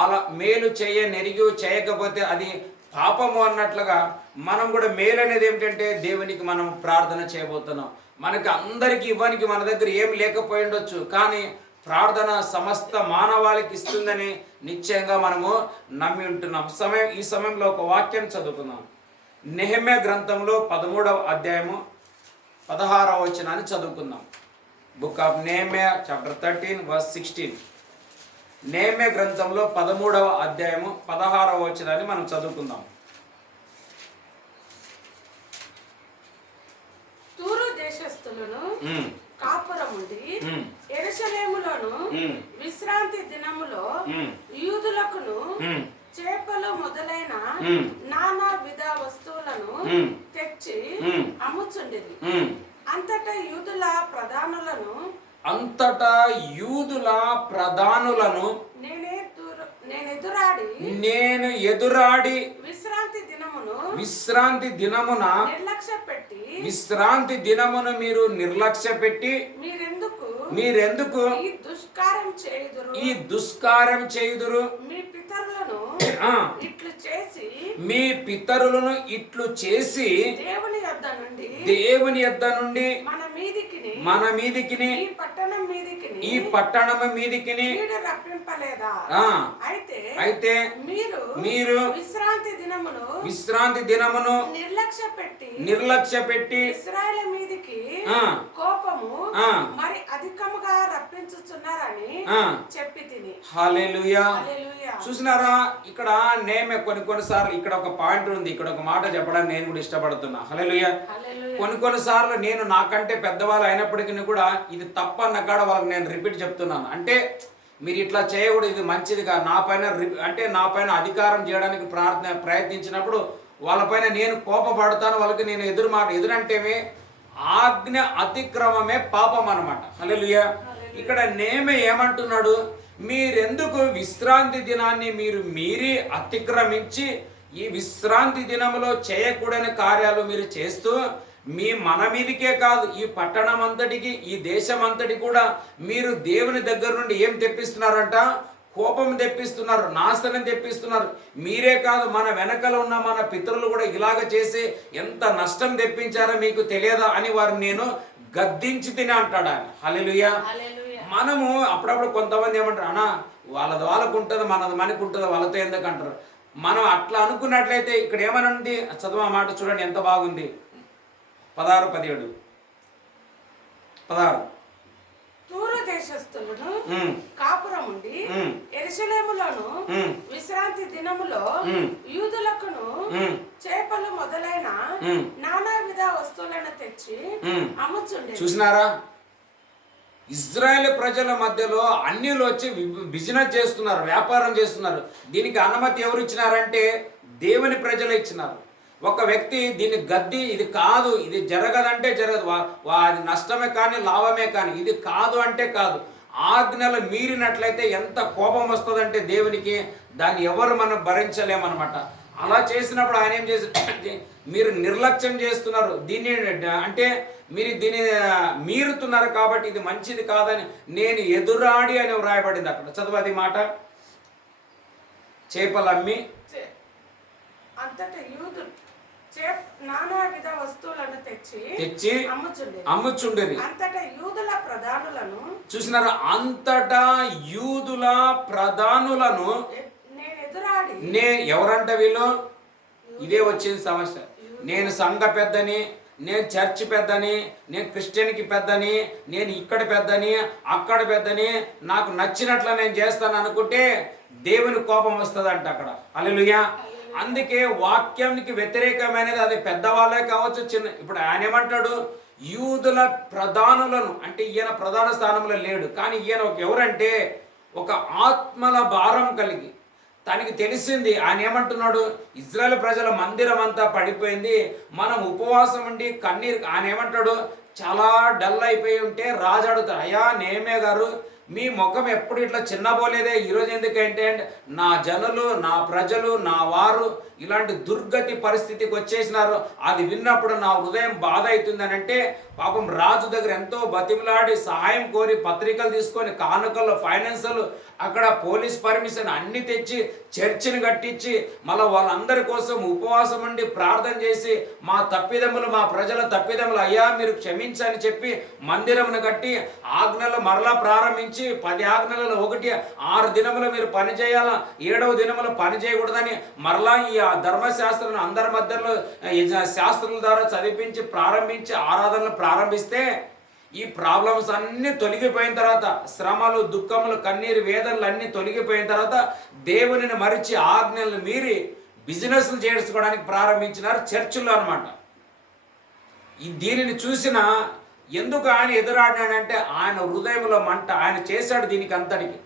అలా మేలు నెరిగి చేయకపోతే అది పాపము అన్నట్లుగా మనం కూడా మేలు అనేది ఏమిటంటే దేవునికి మనం ప్రార్థన చేయబోతున్నాం. మనకి అందరికీ ఇవ్వడానికి మన దగ్గర ఏం లేకపోయి ఉండొచ్చు, కానీ ప్రార్థన సమస్త మానవాళికి ఇస్తుందని నిశ్చయంగా మనము నమ్మి ఉంటున్నాం. ఈ సమయంలో ఒక వాక్యం చదువుకుందాం. నెహెమ్యా గ్రంథంలో 13వ అధ్యాయము 16వ వచనాన్ని చదువుకుందాం. Book of Nehemiah chapter 13 verse 16. Nehemiah గ్రంథంలో 13వ అధ్యాయము 16వ వచనాన్ని మనం చదువుకుందాం. తూరు దేశస్థులను కాపురముండి యెరూషలేములోను విశ్రాంతి దినములో యూదులకును చేపలు మొదలైన నానా విధ వస్తువులను తెచ్చి అమ్ముచుండేది. అంతటా యూదుల ప్రధానులను నేను ఎదురాడి విశ్రాంతి దినమున విశ్రాంతి దినమును మీరు నిర్లక్ష్య పెట్టి మీరెందుకు ఈ దుష్కార్యం చేయుదురు? మీ పితరులను ఇట్లు చేసి దేవుని యొద్ద నుండి మన మీదికిని ఈ పట్టణము మీదికిని అయితే మీరు విశ్రాంతి దినమును నిర్లక్ష్య పెట్టి ఇశ్రాయేలు మీదికి కోపము మరి అధికముగా రప్పించుచున్నారని చెప్పి తిని. హల్లెలూయా. చూసినారా, ఇక్కడ నేమే కొన్నిసార్లు ఇక్కడ ఒక పాయింట్ ఉంది, ఇక్కడ ఒక మాట చెప్పడానికి నేను కూడా ఇష్టపడుతున్నా. హల్లెలూయా. కొన్నిసార్లు నేను నాకంటే పెద్దవాళ్ళు అయినప్పటికీ కూడా ఇది తప్పన్న కాడ వాళ్ళకి నేను రిపీట్ చెప్తున్నాను. అంటే మీరు ఇట్లా చేయకూడదు, ఇది మంచిదిగా నా పైన అధికారం చేయడానికి ప్రయత్నించినప్పుడు వాళ్ళపైన నేను కోపపడతాను. వాళ్ళకి నేను ఎదురంటేమే ఆజ్ఞ అతిక్రమమే పాపం అన్నమాట. హల్లెలూయా. ఇక్కడ నేమే ఏమంటున్నాడు, మీరెందుకు విశ్రాంతి దినాన్ని మీరి అతిక్రమించి ఈ విశ్రాంతి దినంలో చేయకూడని కార్యాలు మీరు చేస్తూ మన మీదికే కాదు, ఈ పట్టణం అంతటికి, ఈ దేశం అంతటి కూడా మీరు దేవుని దగ్గర నుండి ఏం తెప్పిస్తున్నారంట? కోపం తెప్పిస్తున్నారు, నాశనం తెప్పిస్తున్నారు. మీరే కాదు, మన వెనకలో ఉన్న మన పితరులు కూడా ఇలాగ చేసి ఎంత నష్టం తెప్పించారో మీకు తెలియదా అని వారిని నేను గద్దించి తిని అంటాడు ఆయన. హల్లెలూయా. మనము అప్పుడప్పుడు కొంతమంది ఏమంటారు, అన్నా వాళ్ళది వాళ్ళకు ఉంటుంది, మనది మనకు ఉంటుంది, వాళ్ళతో ఎందుకు అంటారు. మనం అట్లా అనుకున్నట్లయితే ఇక్కడ ఏమని ఉంది చదువు ఆ మాట చూడండి ఎంత బాగుంది. 16, 17, 16. తూరు దేశస్థులను కాపురం ఉండి యెరూషలేములోను విశ్రాంతి దినములో యూదులకును చేపలు మొదలైన నానావిధ వస్తువులను తెచ్చి అమ్ముచుండే. చూసినారా, ఇజ్రాయెల్ ప్రజల మధ్యలో అన్యులు వచ్చి బిజినెస్ చేస్తున్నారు, వ్యాపారం చేస్తున్నారు. దీనికి అనుమతి ఎవరు ఇచ్చినారంటే దేవుని ప్రజలు ఇచ్చినారు. ఒక వ్యక్తి దీన్ని గద్ది ఇది కాదు, ఇది జరగదంటే జరగదు, అది నష్టమే కానీ లాభమే కానీ ఇది కాదు అంటే కాదు. ఆజ్ఞలు మీరినట్లయితే ఎంత కోపం వస్తుందంటే దేవునికి, దాన్ని ఎవరు మనం భరించలేమన్నమాట. అలా చేసినప్పుడు ఆయన ఏం చేసి మీరు నిర్లక్ష్యం చేస్తున్నారు దీన్ని, అంటే మీరు దీన్ని మీరుతున్నారు కాబట్టి ఇది మంచిది కాదని నేను ఎదురాడి అని వ్రాయబడింది అక్కడ. చదువు మాట. చేపలు అమ్మి అంతటా యూదులు నానావిధ వస్తువులను తెచ్చి అమ్ముచుండేది. అంతటా యూదుల ప్రధానులను చూసినారు, అంతటా యూదుల ప్రధానులను ఎవరంట వీళ్ళు, ఇదే వచ్చింది సమస్య. నేను సంఘ పెద్దని, నేను చర్చ్ పెద్దని, నేను క్రిస్టియన్కి పెద్దని, నేను ఇక్కడ పెద్దని, అక్కడ పెద్దని, నాకు నచ్చినట్లు నేను చేస్తాను అనుకుంటే దేవుని కోపం వస్తుందంట అక్కడ. హల్లెలూయా. అందుకే వాక్యానికి వ్యతిరేకమైనది అది పెద్దవాళ్ళే కావచ్చు, చిన్న. ఇప్పుడు ఆయన ఏమంటాడు, యూదుల ప్రధానులను, అంటే ఈయన ప్రధాన స్థానంలో లేడు, కానీ ఈయన ఎవరంటే ఒక ఆత్మల భారం కలిగి తనకి తెలిసింది. ఆయన ఏమంటున్నాడు, ఇజ్రాయెల్ ప్రజల మందిరం అంతా పడిపోయింది, మనం ఉపవాసం ఉండి కన్నీరు. ఆయన ఏమంటాడు, చాలా డల్ అయిపోయి ఉంటే రాజు అడుగుతాడు, అయ్యా నేమే గారు మీ ముఖం ఎప్పుడు ఇట్లా చిన్నబోలేదే, ఈరోజు ఎందుకంటే నా జనులు, నా ప్రజలు, నా వారు ఇలాంటి దుర్గతి పరిస్థితికి వచ్చేసినారు. అది విన్నప్పుడు నా హృదయం బాధ అవుతుందని అంటే పాపం రాజు దగ్గర ఎంతో బతిమలాడి సహాయం కోరి పత్రికలు తీసుకొని కానుకలు, ఫైనాన్షియల్, అక్కడ పోలీస్ పర్మిషన్ అన్ని తెచ్చి చర్చిని కట్టించి మళ్ళీ వాళ్ళందరి కోసం ఉపవాసం ఉండి ప్రార్థన చేసి మా తప్పిదములు, మా ప్రజల తప్పిదములు అయ్యా మీరు క్షమించని చెప్పి మందిరమును కట్టి ఆజ్ఞలు మరలా ప్రారంభించి 10 ఆజ్ఞలలో ఒకటి 6 దినములు మీరు పని చేయాలా, 7వ దినములు పని చేయకూడదని మరలా ఈ ధర్మశాస్త్రం అందరి మధ్యలో శాస్త్రుల ద్వారా చదివించి ప్రారంభించి ఆరాధనలు ప్రారంభిస్తే ఈ ప్రాబ్లమ్స్ అన్నీ తొలగిపోయిన తర్వాత, శ్రమలు, దుఃఖములు, కన్నీరు, వేదనలు అన్నీ తొలగిపోయిన తర్వాత దేవునిని మరిచి ఆజ్ఞలను మీరి బిజినెస్లు చేసుకోవడానికి ప్రారంభించినారు చర్చిల్లో అనమాట. దీనిని చూసిన ఎందుకు ఆయన ఎదురాడినాడంటే ఆయన హృదయంలో మంట, ఆయన చేశాడు దీనికి అంతటికి.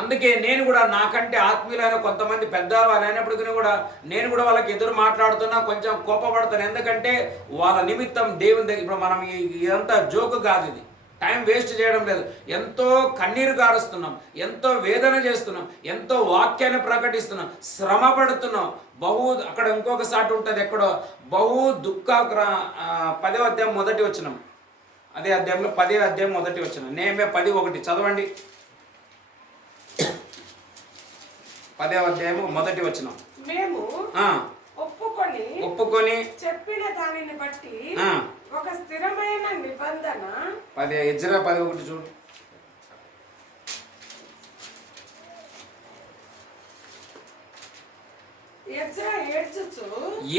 అందుకే నేను కూడా నాకంటే ఆత్మీయులైన కొంతమంది పెద్దలు అని అయినప్పటికీ కూడా నేను కూడా వాళ్ళకి ఎదురు మాట్లాడుతున్నా, కొంచెం కోపపడతాను. ఎందుకంటే వాళ్ళ నిమిత్తం దేవుని దగ్గర, ఇప్పుడు మనం ఇదంతా జోకు కాదు, ఇది టైం వేస్ట్ చేయడం లేదు. ఎంతో కన్నీరు కారుస్తున్నాం, ఎంతో వేదన చేస్తున్నాం, ఎంతో వాక్యాన్ని ప్రకటిస్తున్నాం, శ్రమ పడుతున్నాం. అక్కడ ఇంకొక సాటి ఉంటుంది ఎక్కడో, బహు దుఃఖ 10వ అధ్యాయం మొదటి వచనం, అదే అధ్యాయంలో 10వ అధ్యాయం మొదటి వచనం, నేమే 10:1 చదవండి. 10వ అధ్యాయము మొదటి వచనం. మేము ఒప్పుకొని చెప్పిన దానిని బట్టి ఒక స్థిరమైన నిబంధన. ఎజ్రా 10:1 చూడు.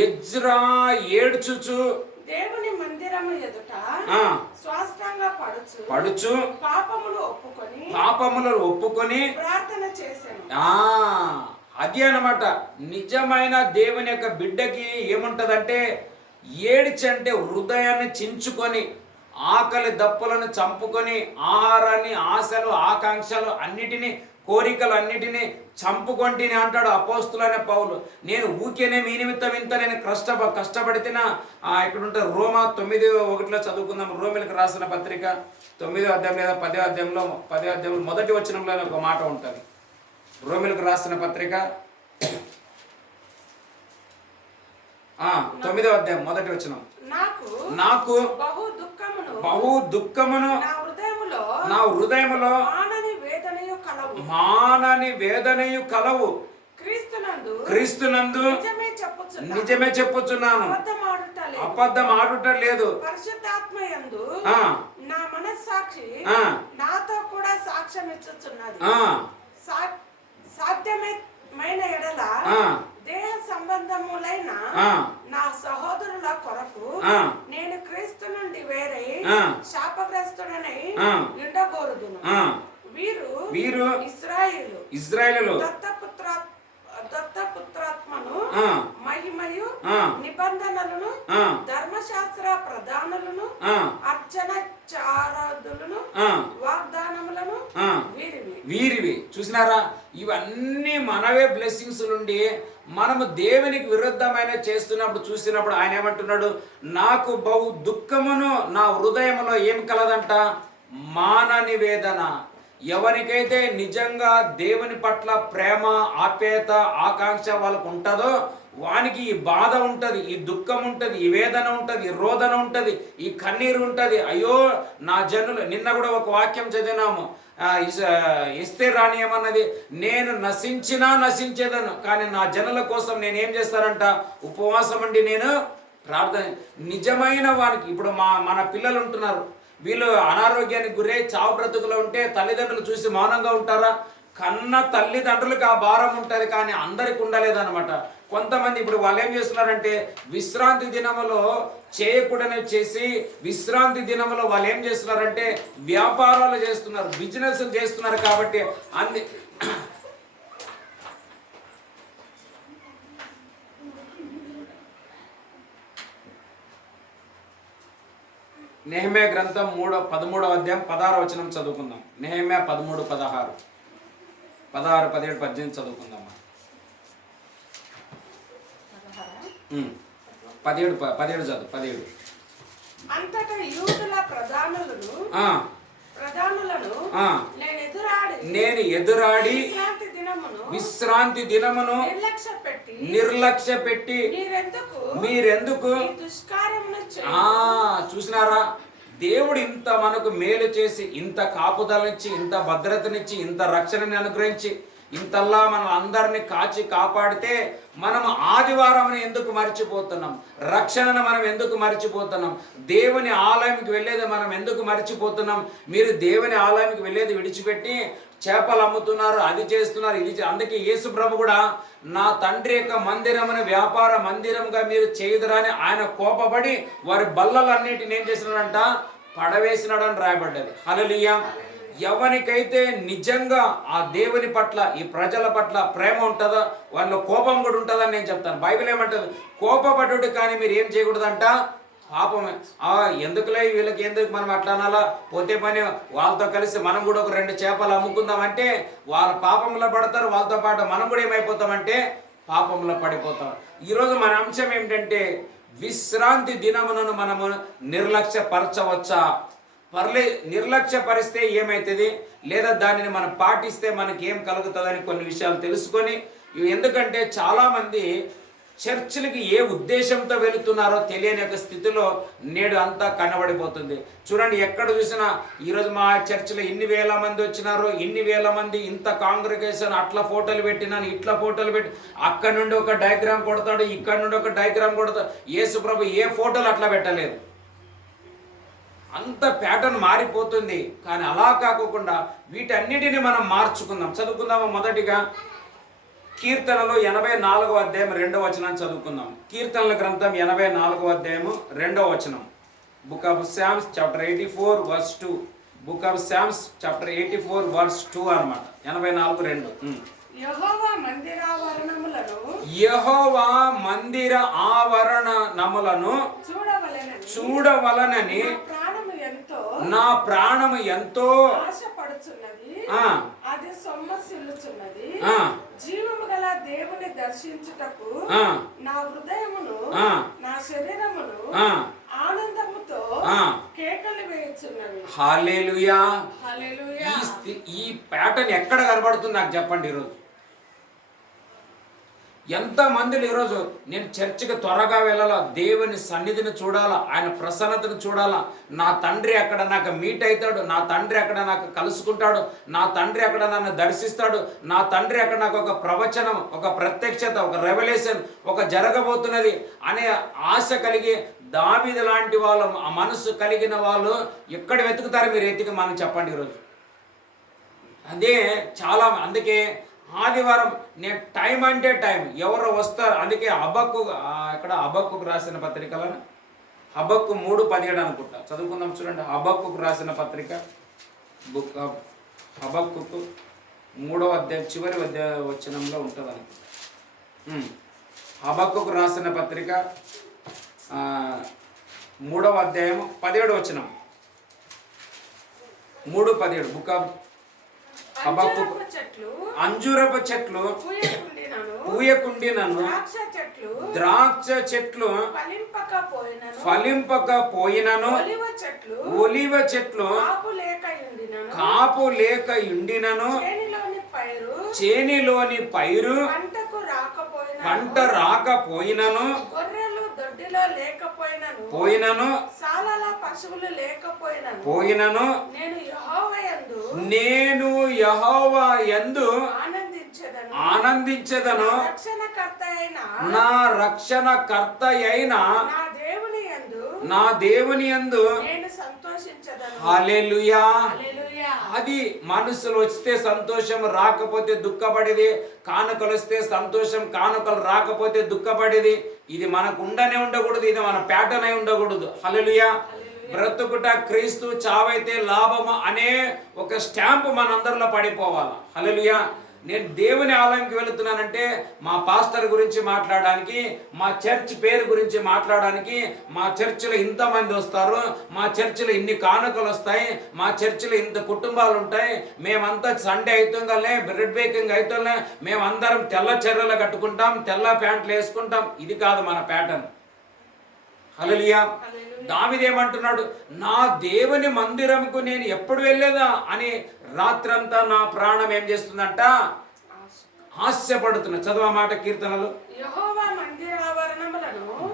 ఎజ్రా ఏడ్చుచు దేవుని మందిరము ఎదుట స్వాస్థంగా పడుచు పాపములు ఒప్పుకొని ప్రార్థన చేశాను. అది అన్నమాట. నిజమైన దేవుని యొక్క బిడ్డకి ఏముంటదంటే ఏడ్చంటే హృదయాన్ని చించుకొని, ఆకలి దప్పులను చంపుకొని, ఆహారాన్ని, ఆశలు, ఆకాంక్షలు అన్నిటినీ, కోరికలు అన్నిటినీ చంపుకొంటిని అంటాడు అపోస్తులైన పౌలు. నేను ఊకేనే మీ నిమిత్తం ఇంత నేను కష్టపడితేనా. ఇక్కడ ఉంటారు రోమా 9:1 చదువుకుందాం. రోమిలకు రాసిన పత్రిక 9వ అధ్యాయం లేదా 10వ అధ్యాయంలో మొదటి వచనంలో ఒక మాట ఉంటుంది. రోమిలకు రాసిన పత్రిక 9వ అధ్యాయం మొదటి వచనం. నాకు బహు దుఃఖమును నా హృదయములో మానని వేదనయు కలవు. క్రీస్తునందు నిజమే చెప్పుచున్నాను, అబద్ధం ఆడుట లేదు. పరిశుద్ధాత్మయందు నా మనస్సాక్షి నాతో కూడా సాక్ష్యం ఇచ్చుచున్నది. సాధ్యమైన ఎడల ఆ, దేహ సంబంధములైన ఆ, నా సహోదరుల కొరకు ఆ, నేను క్రీస్తు నుండి వేరే ఆ, శాపగ్రస్తుడనై ఆ, ఉండకూడదును. ఆ. వీరు వీరు ఇశ్రాయేలు దత్తపుత్రాత్మను దత్తపుత్రాత్మను మహిమయు నిబంధనలను ధర్మశాస్త్ర ప్రధానులను అర్చనచారదులను వాగ్దానములను వీరివి. చూసినారా, ఇవన్నీ మనవే బ్లెస్సింగ్స్ నుండి మనము దేవునికి విరుద్ధమైన చేస్తున్నప్పుడు చూసినప్పుడు ఆయన ఏమంటున్నాడు, నాకు బహు దుఃఖమును నా హృదయంలో ఏం కలదంట, మాన నివేదన. ఎవరికైతే నిజంగా దేవుని పట్ల ప్రేమ, ఆప్యాయత, ఆకాంక్ష వాళ్ళకు ఉంటుందో వానికి ఈ బాధ ఉంటుంది, ఈ దుఃఖం ఉంటుంది, ఈ వేదన ఉంటుంది, ఈ రోదన ఉంటుంది, ఈ కన్నీరు ఉంటుంది. అయ్యో నా జనులు, నిన్న కూడా ఒక వాక్యం చదివినాము, ఎస్తేరు రాణి ఏమన్నది, నేను నశించినా నశించేదను కానీ నా జనుల కోసం నేను ఏం చేస్తానంట, ఉపవాసం అండి, నేను ప్రార్థన. నిజమైన వానికి ఇప్పుడు మన పిల్లలు ఉంటున్నారు, వీళ్ళు అనారోగ్యానికి గురై చావు బ్రతుకులో ఉంటే తల్లిదండ్రులు చూసి మౌనంగా ఉంటారా? కన్న తల్లిదండ్రులకు ఆ భారం ఉంటుంది, కానీ అందరికి ఉండలేదన్నమాట. కొంతమంది ఇప్పుడు వాళ్ళు ఏం చేస్తున్నారంటే, విశ్రాంతి దినములో చేయకూడని చేసి విశ్రాంతి దినములో వాళ్ళు ఏం చేస్తున్నారంటే వ్యాపారాలు చేస్తున్నారు, బిజినెస్ చేస్తున్నారు. కాబట్టి అన్ని నెహెమ్యా గ్రంథం 13వ అధ్యాయం 16వ వచనం చదువుకుందాం. నెహెమ్యా 13, 16, 16, 17, 18 చదువుకుందామా. 17 చదువు. 17. అంతటా యూదుల ప్రధానులను నేను ఎదురాడి విశ్రాంతి దినమును నిర్లక్ష్య పెట్టి మీరెందుకు చూసినారా? దేవుడు ఇంత మనకు మేలు చేసి, ఇంత కాపుదలనిచ్చి, ఇంత భద్రతనిచ్చి, ఇంత రక్షణని అనుగ్రహించి, ఇంతల్లా మనం అందరినీ కాచి కాపాడితే మనం ఆదివారం ఎందుకు మర్చిపోతున్నాం? రక్షణను మనం ఎందుకు మర్చిపోతున్నాం? దేవుని ఆలయంకి వెళ్ళేది మనం ఎందుకు మర్చిపోతున్నాం? మీరు దేవుని ఆలయానికి వెళ్ళేది విడిచిపెట్టి చేపలు అమ్ముతున్నారు, అది చేస్తున్నారు, ఇది. అందుకే యేసు ప్రభు కూడా నా తండ్రి యొక్క మందిరమును వ్యాపార మందిరముగా మీరు చేయుదురని ఆయన కోపపడి వారి బల్లలన్నిటిని ఏం చేసినాడంట, పడవేసినాడు అని రాయబడ్డది. హల్లెలూయా. ఎవరికైతే నిజంగా ఆ దేవుని పట్ల, ఈ ప్రజల పట్ల ప్రేమ ఉంటుందో వాళ్ళలో కోపం కూడా ఉంటుందని నేను చెప్తాను. బైబిల్ ఏమంటుంది, కోపపడుడు కానీ మీరు ఏం చేయకూడదంట, పాపమే. ఎందుకులే వీళ్ళకి, ఎందుకు మనం అట్లా అనాలా, పోతే పని వాళ్ళతో కలిసి మనం కూడా ఒక 2 చేపలు అమ్ముకుందామంటే వాళ్ళ పాపంలో పడతారు, వాళ్ళతో పాటు మనం కూడా ఏమైపోతామంటే పాపంలో పడిపోతాం. ఈరోజు మన అంశం ఏమిటంటే, విశ్రాంతి దినములను మనము నిర్లక్ష్యపరచవచ్చా? నిర్లక్ష్యపరిస్తే ఏమవుతుంది, లేదా దానిని మనం పాటిస్తే మనకి ఏం కలుగుతుందని కొన్ని విషయాలు తెలుసుకొని, ఎందుకంటే చాలామంది చర్చిలకి ఏ ఉద్దేశంతో వెళుతున్నారో తెలియని ఒక స్థితిలో నేడు అంతా కనబడిపోతుంది. చూడండి, ఎక్కడ చూసినా ఈరోజు మా చర్చిలో ఇన్ని వేల మంది వచ్చినారు, ఇన్ని వేల మంది, ఇంత కాంగ్రిగేషన్, అట్లా ఫోటోలు పెట్టినాను, ఇట్లా ఫోటోలు పెట్టి, అక్కడ నుండి ఒక డయాగ్రామ్ కొడతాడు, ఇక్కడ నుండి ఒక డయాగ్రామ్ కొడతాడు. యేసు ప్రభు ఏ ఫోటోలు అట్లా పెట్టలేదు. అంత ప్యాటర్న్ మారిపోతుంది. కానీ అలా కాకుండా వీటన్నిటిని మనం మార్చుకుందాం. చదువుకుందాము. మొదటిగా కీర్తనలు 84వ అధ్యాయం 2వ వచనం చదువుకుందాం. కీర్తనల గ్రంథం 84వ అధ్యాయం 2వ వచనం. Book of Psalms chapter 84 verse 2. Book of Psalms chapter 84 verse 2 అన్నమాట. 84:2. యెహోవా మందిర ఆవరణములను చూడవలనని నా ప్రాణము ఎంతో ఆశపడుచున్నది. అది సొమ్మసిల్లుచున్నది. జీవము గల దేవుని దర్శించుటకు నా హృదయమును నా శరీరమును ఆనందముతో కేకలు వేయుచున్నవి. హల్లెలూయా. హల్లెలూయా. ఈ ప్యాటర్న్ ఎక్కడ కనబడుతుంది నాకు చెప్పండి. ఈరోజు ఎంతమందిలో ఈరోజు నేను చర్చికి త్వరగా వెళ్ళాలా, దేవుని సన్నిధిని చూడాలా, ఆయన ప్రసన్నతను చూడాలా, నా తండ్రి అక్కడ నాకు మీట్ అవుతాడు, నా తండ్రి అక్కడ నాకు కలుసుకుంటాడు, నా తండ్రి అక్కడ నన్ను దర్శిస్తాడు, నా తండ్రి అక్కడ నాకు ఒక ప్రవచనం, ఒక ప్రత్యక్షత, ఒక రెవల్యూషన్, ఒక జరగబోతున్నది అనే ఆశ కలిగి దావీదు లాంటి వాళ్ళు, ఆ మనసు కలిగిన వాళ్ళు ఎక్కడ వెతుకుతారు? మీరు ఎత్తికి మనం చెప్పండి ఈరోజు. అదే చాలా, అందుకే ఆదివారం నేను టైం అంటే టైం, ఎవరు వస్తారు. అందుకే ఇక్కడ హబక్కుకు రాసిన పత్రికలో హబక్కు 3:17 అనుకుంటా, చదువుకుందాం చూడండి. హబక్కుకు రాసిన పత్రిక బుక్ ఆఫ్ హబక్కుకు 3వ అధ్యాయం చివరి వచనంలో ఉంటుంది అనుకుంటా. హబక్కుకు రాసిన పత్రిక 3వ అధ్యాయం 17వ వచనం, 3:17 బుక్ ఆఫ్ హబక్కుకు. అంజూరపు చెట్లు పూయకుండినను, ద్రాక్ష చెట్లు ఫలింపకపోయినను, ఒలివ చెట్లు కాపు లేక యుండినను, చేనిలోని పైరు పంట రాకపోయినను, పోయినను, పోయినను, నేను యెహోవా యందు ఆనందించెదను, నా రక్షణకర్త అయిన నా దేవుని యందు హల్లెలూయా. అది మనసులో వస్తే సంతోషం, రాకపోతే దుఃఖపడేది. కానుకలు వస్తే సంతోషం, కానుకలు రాకపోతే దుఃఖపడేది. ఇది మనకు ఉండకూడదు, ఇది మన ప్యాటర్న్ అయి ఉండకూడదు. హల్లెలూయా. బ్రతుకుట క్రీస్తు, చావైతే లాభము అనే ఒక స్టాంపు మనందరిలో పడిపోవాలి. హల్లెలూయా. నేను దేవుని ఆలయంకి వెళుతున్నానంటే మా పాస్టర్ గురించి మాట్లాడడానికి, మా చర్చ్ పేరు గురించి మాట్లాడడానికి, మా చర్చిలో ఇంతమంది వస్తారు, మా చర్చిలో ఇన్ని కానుకలు వస్తాయి, మా చర్చిలో ఇంత కుటుంబాలు ఉంటాయి, మేమంతా సండే అవుతుందలే, బ్రెడ్ బేకింగ్ అవుతుందలే, మేమందరం తెల్ల చర్రలు కట్టుకుంటాం, తెల్ల ప్యాంట్లు వేసుకుంటాం. ఇది కాదు మన ప్యాటర్న్. హల్లెలూయా. దావీదు ఏమంటున్నాడు? నా దేవుని మందిరంకు నేను ఎప్పుడు వెళ్ళేదా అని రాత్రంతా నా ప్రాణం ఏం చేస్తుందంట? ఆశపడుతున్నా. చదువు ఆ మాట కీర్తనలు.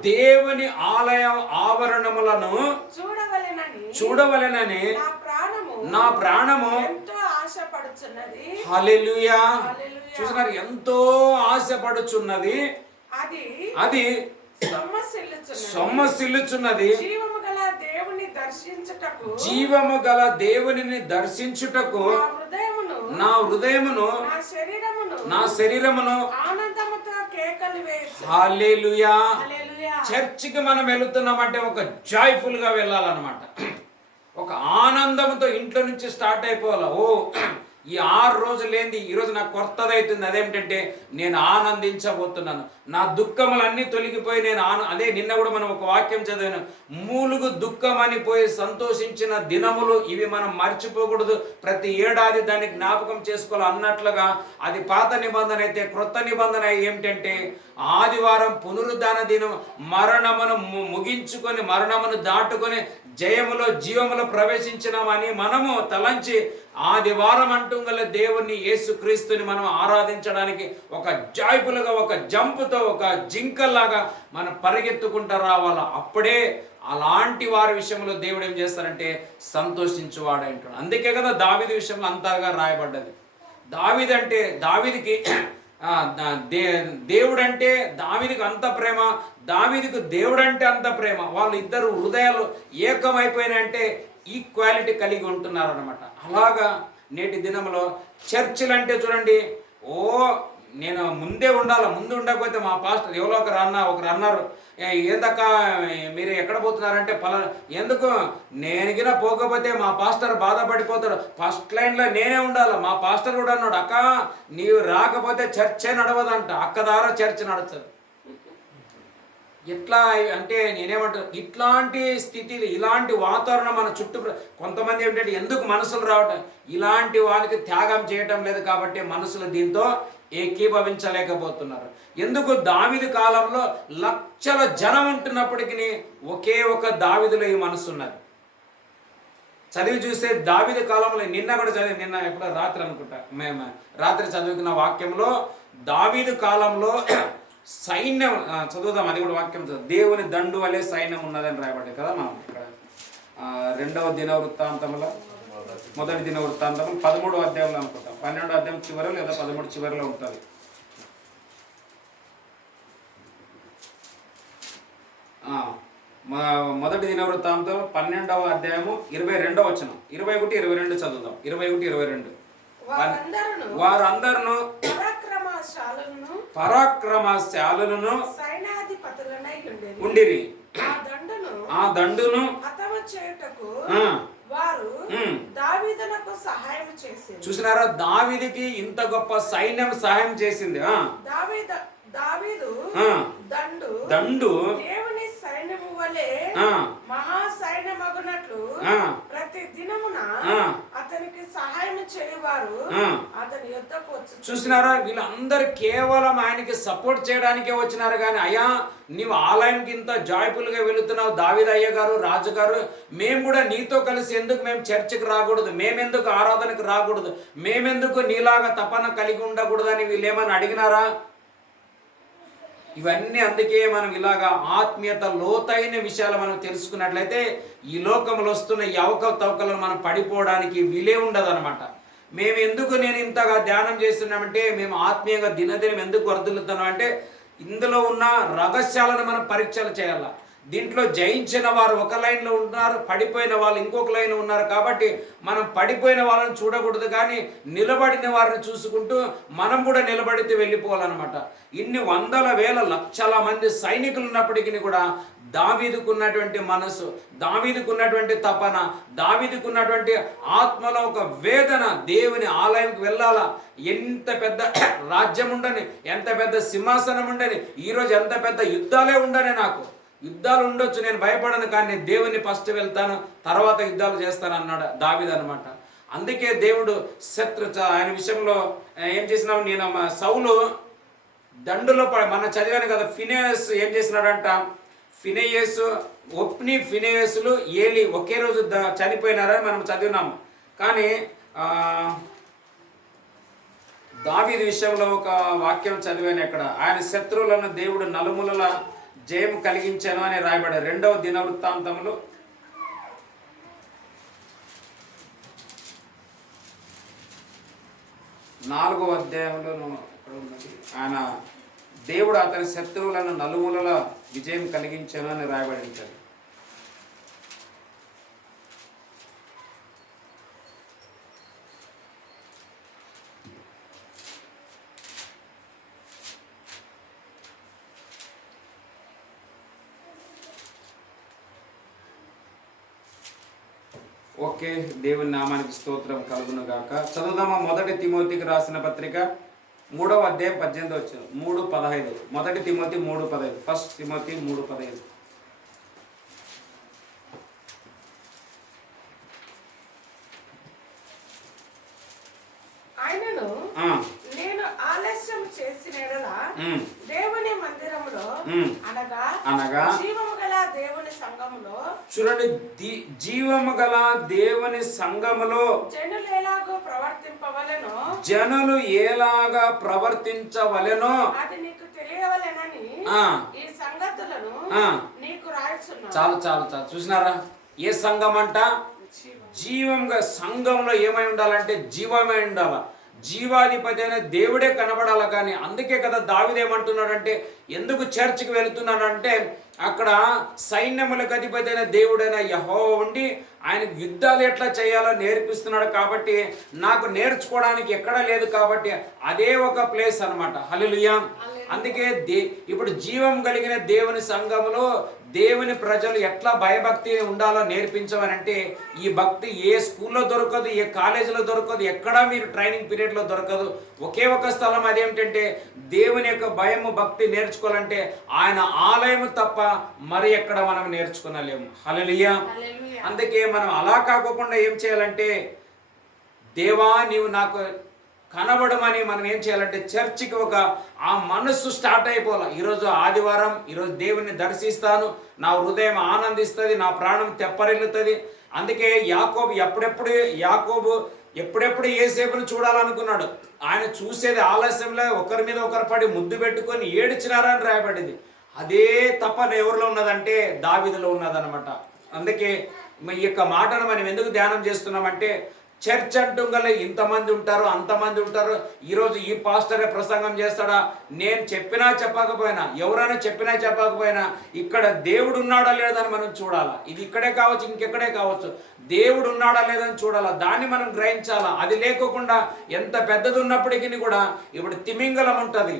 దేవుని ఆలయం ఆవరణములను చూడవలెనని నా ప్రాణము హల్లెలూయా. చూసినారు, ఎంతో ఆశపడుచున్నది, అది సొమ్మసిల్లుచున్నది. జీవము గల దేవునిని దర్శించుటకు నా హృదయమును నా శరీరమును హల్లెలూయా. చర్చికి మనం వెళుతున్నామంటే ఒక జాయ్ఫుల్ గా వెళ్ళాలన్నమాట. ఒక ఆనందంతో ఇంట్లో నుంచి స్టార్ట్ అయిపోవాలి. ఓ ఈ 6 రోజులు ఏంది, ఈరోజు నాకు కొత్తది అవుతుంది. అదేమిటంటే నేను ఆనందించబోతున్నాను, నా దుఃఖములన్నీ తొలగిపోయి నేను అదే నిన్న కూడా మనం ఒక వాక్యం చదివాను, మూలుగు దుఃఖం అని పోయి సంతోషించిన దినములు ఇవి మనం మర్చిపోకూడదు. ప్రతి ఏడాది దాన్ని జ్ఞాపకం చేసుకోవాలి అన్నట్లుగా. అది పాత నిబంధన అయితే, క్రొత్త నిబంధన ఏమిటంటే ఆదివారం పునరుద్ధాన దినం, మరణమును ముగించుకొని మరణమును దాటుకొని జయములో జీవములో ప్రవేశించినామని మనము తలంచి ఆదివారం అంటుంగల దేవుణ్ణి యేసుక్రీస్తుని మనం ఆరాధించడానికి ఒక జాయ్ఫుల్గా, ఒక జంపుతో, ఒక జింకల్లాగా మనం పరిగెత్తుకుంటూ రావాలా. అప్పుడే అలాంటి వారి విషయంలో దేవుడు ఏం చేస్తారంటే సంతోషించువాడు అంటాడు. అందుకే కదా దావీదు విషయంలో అంతగా రాయబడ్డది. దావీదుకి దేవుడంటే దావీదుకు అంత ప్రేమ, దావీదుకు దేవుడంటే అంత ప్రేమ. వాళ్ళు ఇద్దరు హృదయాలు ఏకమైపోయినంటే ఈక్వాలిటీ కలిగి ఉంటున్నారు అనమాట. అలాగా నేటి దినంలో చర్చిలు అంటే చూడండి, నేను ముందే ఉండాలి, ముందు ఉండకపోతే మా పాస్టర్ ఎవరో ఒకరు అన్నారు, ఏదక్క మీరు ఎక్కడ పోతున్నారంటే ఎందుకు నేనుగిన పోకపోతే మా పాస్టర్ బాధపడిపోతాడు, ఫస్ట్ లైన్లో నేనే ఉండాలి. మా పాస్టర్ కూడా అన్నాడు, అక్క నీవు రాకపోతే చర్చే నడవదంట, అక్క ద్వారా చర్చ నడుస్తుంది. ఎట్లా అంటే నేనేమంటాను, ఇట్లాంటి స్థితిలో ఇలాంటి వాతావరణం మన చుట్టూ. కొంతమంది ఏమిటంటే ఎందుకు మనసులు రావటం, ఇలాంటి వాళ్ళకి త్యాగం చేయటం లేదు కాబట్టి మనసులు దీంతో ఏకీభవించలేకపోతున్నారు. ఎందుకు? దావీదు కాలంలో లక్షల జనం ఉంటున్నప్పటికీ ఒకే ఒక దావీదులో ఈ మనసు ఉన్నది. చదివి చూస్తే దావీదు కాలంలో నిన్న కూడా చదివి, నిన్న ఎప్పుడో రాత్రి అనుకుంటా, మేము రాత్రి చదువుకున్న వాక్యంలో దావీదు కాలంలో సైన్యం చదువుదాం, అది కూడా వాక్యం చదువు. దేవుని దండు వలె సైన్యం ఉన్నదని రాయబడ్డాయి కదా. మనం ఇక్కడ 2వ దినవృత్తాంతంలో, మొదటి దినవృత్తాంతం 13వ అధ్యాయంలో అనుకుంటాం, 12వ అధ్యాయం చివరిలో లేదా 13 చివరిలో ఉంటుంది. మొదటి దినవృత్తాంతం 12వ అధ్యాయము 22వ వచనం, 21, 22 చదువుదాం. 21, 22. వారందరూ పరాక్రమశాలులను సైన్యాధిపతులనై ఉండిరి. ఆ దండును హతము చేయుటకు వారు దావీదునకు సహాయం చేశారు. చూసినారా, దావీదుకి ఇంత గొప్ప సైన్యం సహాయం చేసింది. దావీదు దండు దేవుని సైన్యము వలె మహా సైన్యమగునట్లు ప్రతి దినమున అతనికి సహాయం చేయవారు అతని యుద్ధకు వచ్చి. చూసినారా, వీళ్ళందరూ కేవలం ఆయనకి సపోర్ట్ చేయడానికే వచ్చినారు కానీ, అయ్యా నీవు ఆలయంకి ఇంత జాయ్ఫుల్ గా వెళుతున్నావు దావీదు అయ్య గారు, రాజు గారు, మేము కూడా నీతో కలిసి ఎందుకు మేము చర్చికి రాకూడదు, మేమెందుకు ఆరాధనకు రాకూడదు, మేమెందుకు నీలాగా తపన కలిగి ఉండకూడదు అని వీళ్ళు ఏమని అడిగినారా? ఇవన్నీ అందుకే మనం ఇలాగా ఆత్మీయత లోతైన విషయాలు మనం తెలుసుకున్నట్లయితే ఈ లోకంలో వస్తున్న ఈ అవకతవకలను మనం పడిపోవడానికి వీలే ఉండదు అనమాట. మేము ఎందుకు నేను ఇంతగా ధ్యానం చేస్తున్నామంటే, మేము ఆత్మీయంగా దినదినం ఎందుకు వర్ధిల్లుతున్నాం అంటే, ఇందులో ఉన్న రహస్యాలను మనం పరీక్షలు చేయాలి. దీంట్లో జయించిన వారు ఒక లైన్లో ఉన్నారు, పడిపోయిన వాళ్ళు ఇంకొక లైన్ ఉన్నారు. కాబట్టి మనం పడిపోయిన వాళ్ళని చూడకూడదు కానీ నిలబడిన వారిని చూసుకుంటూ మనం కూడా నిలబడితే వెళ్ళిపోవాలన్నమాట. ఇన్ని వందల వేల లక్షల మంది సైనికులు ఉన్నప్పటికీ కూడా దావీదుకున్నటువంటి మనసు, దావీదుకున్నటువంటి తపన, దావీదుకున్నటువంటి ఆత్మలో ఒక వేదన, దేవుని ఆలయంకి వెళ్ళాలా, ఎంత పెద్ద రాజ్యం ఉండని, ఎంత పెద్ద సింహాసనం ఉండని, ఈరోజు ఎంత పెద్ద యుద్ధాలే ఉండని, నాకు యుద్ధాలు ఉండొచ్చు, నేను భయపడను, కానీ నేను దేవుని ఫస్ట్ వెళ్తాను, తర్వాత యుద్ధాలు చేస్తాను అన్నాడు దావీదు అనమాట. అందుకే దేవుడు ఆయన విషయంలో ఏం చేసినావు, నేను సౌలు దండులో మన చదివాను కదా, ఫినేయస్ ఏం చేసినాడంట, ఫినేయస్లు ఏలి ఒకే రోజు చనిపోయినారని మనం చదివినాము. కానీ దావీదు విషయంలో ఒక వాక్యం చదివాను ఎక్కడ, ఆయన శత్రువులను దేవుడు నలుమూలల జయం కలిగించాను అని రాయబడే 2వ దినవృత్తాంతములు 4వ అధ్యాయంలో ఆయన దేవుడు అతని శత్రువులను నలుమూలల విజయం కలిగించాను అని రాయబడింది. ఓకే, దేవుని నామానికి స్తోత్రం కలుగును గాక. చదువుదామా 1 తిమోతికి రాసిన పత్రిక 3వ అధ్యాయం 18 వచ్చిన 3:15. 1 తిమోతి 3:15. 1 తిమోతి 3:15. ఆయనను నేను ఆలస్యం చేసిన దేవుని మందిరములో అనగా జీవము గల దేవుని సంఘములో, చూడండి, జీవము గల దేవుని సంఘములో జనులు ఎలాగో ప్రవర్తించవలెనో అది నీకు తెలియవలెనని ఈ సంగతులను నీకు రాయుచున్నాను. చాలు చాలు చాలు. చూసినారా, ఏ సంఘం అంట, జీవంగా. సంఘంలో ఏమై ఉండాలంటే జీవమై ఉండాలా, జీవాధిపతి అయిన దేవుడే కనబడాల. కానీ అందుకే కదా దావీదు ఏమంటున్నాడంటే, ఎందుకు చర్చికి వెళుతున్నాడంటే, అక్కడ సైన్యములకు అధిపతి అయిన దేవుడైన యెహోవా ఉండి ఆయనకు యుద్ధాలు ఎట్లా చేయాలో నేర్పిస్తున్నాడు. కాబట్టి నాకు నేర్చుకోవడానికి ఎక్కడా లేదు, కాబట్టి అదే ఒక ప్లేస్ అనమాట. హల్లెలూయా. అందుకే ఇప్పుడు జీవం కలిగిన దేవుని సంఘములో దేవుని ప్రజలు ఎట్లా భయభక్తి ఉండాలో నేర్పించమనంటే, ఈ భక్తి ఏ స్కూల్లో దొరకదు, ఏ కాలేజీలో దొరకదు, ఎక్కడా మీరు ట్రైనింగ్ పీరియడ్లో దొరకదు. ఒకే ఒక స్థలం, అదేమిటంటే దేవుని యొక్క భయము భక్తి నేర్చుకోవాలంటే ఆయన ఆలయము తప్ప మరి ఎక్కడ మనం నేర్చుకోలేము. హల్లెలూయా. అందుకే మనం అలా కాకుండా ఏం చేయాలంటే, దేవా నీవు నాకు కనబడమని మనం ఏం చేయాలంటే చర్చికి ఒక ఆ మనస్సు స్టార్ట్ అయిపోవాలి. ఈరోజు ఆదివారం, ఈరోజు దేవుని దర్శిస్తాను, నా హృదయం ఆనందిస్తుంది, నా ప్రాణం తెప్పరిల్లుతుంది. అందుకే యాకోబు ఎప్పుడెప్పుడు యేసేపును చూడాలనుకున్నాడు. ఆయన చూసేది ఆలస్యంలో ఒకరి మీద ఒకరు పడి ముద్దు పెట్టుకొని ఏడ్చినారని రాయబడింది. అదే తపన ఎవరిలో ఉన్నదంటే దావీదులో ఉన్నదనమాట. అందుకే ఈ యొక్క మాటను మనం ఎందుకు ధ్యానం చేస్తున్నామంటే, చర్చ్ అంటుంగలే ఇంతమంది ఉంటారు అంతమంది ఉంటారు, ఈరోజు ఈ పాస్టరే ప్రసంగం చేస్తాడా, నేను చెప్పినా చెప్పకపోయినా ఎవరైనా చెప్పినా చెప్పకపోయినా ఇక్కడ దేవుడు ఉన్నాడా లేదని మనం చూడాలా. ఇది ఇక్కడే కావచ్చు ఇంకెక్కడే కావచ్చు, దేవుడు ఉన్నాడా లేదని చూడాలా, దాన్ని మనం గ్రహించాలా. అది లేకోకుండా ఎంత పెద్దది ఉన్నప్పటికీ కూడా, ఇప్పుడు తిమింగలం ఉంటుంది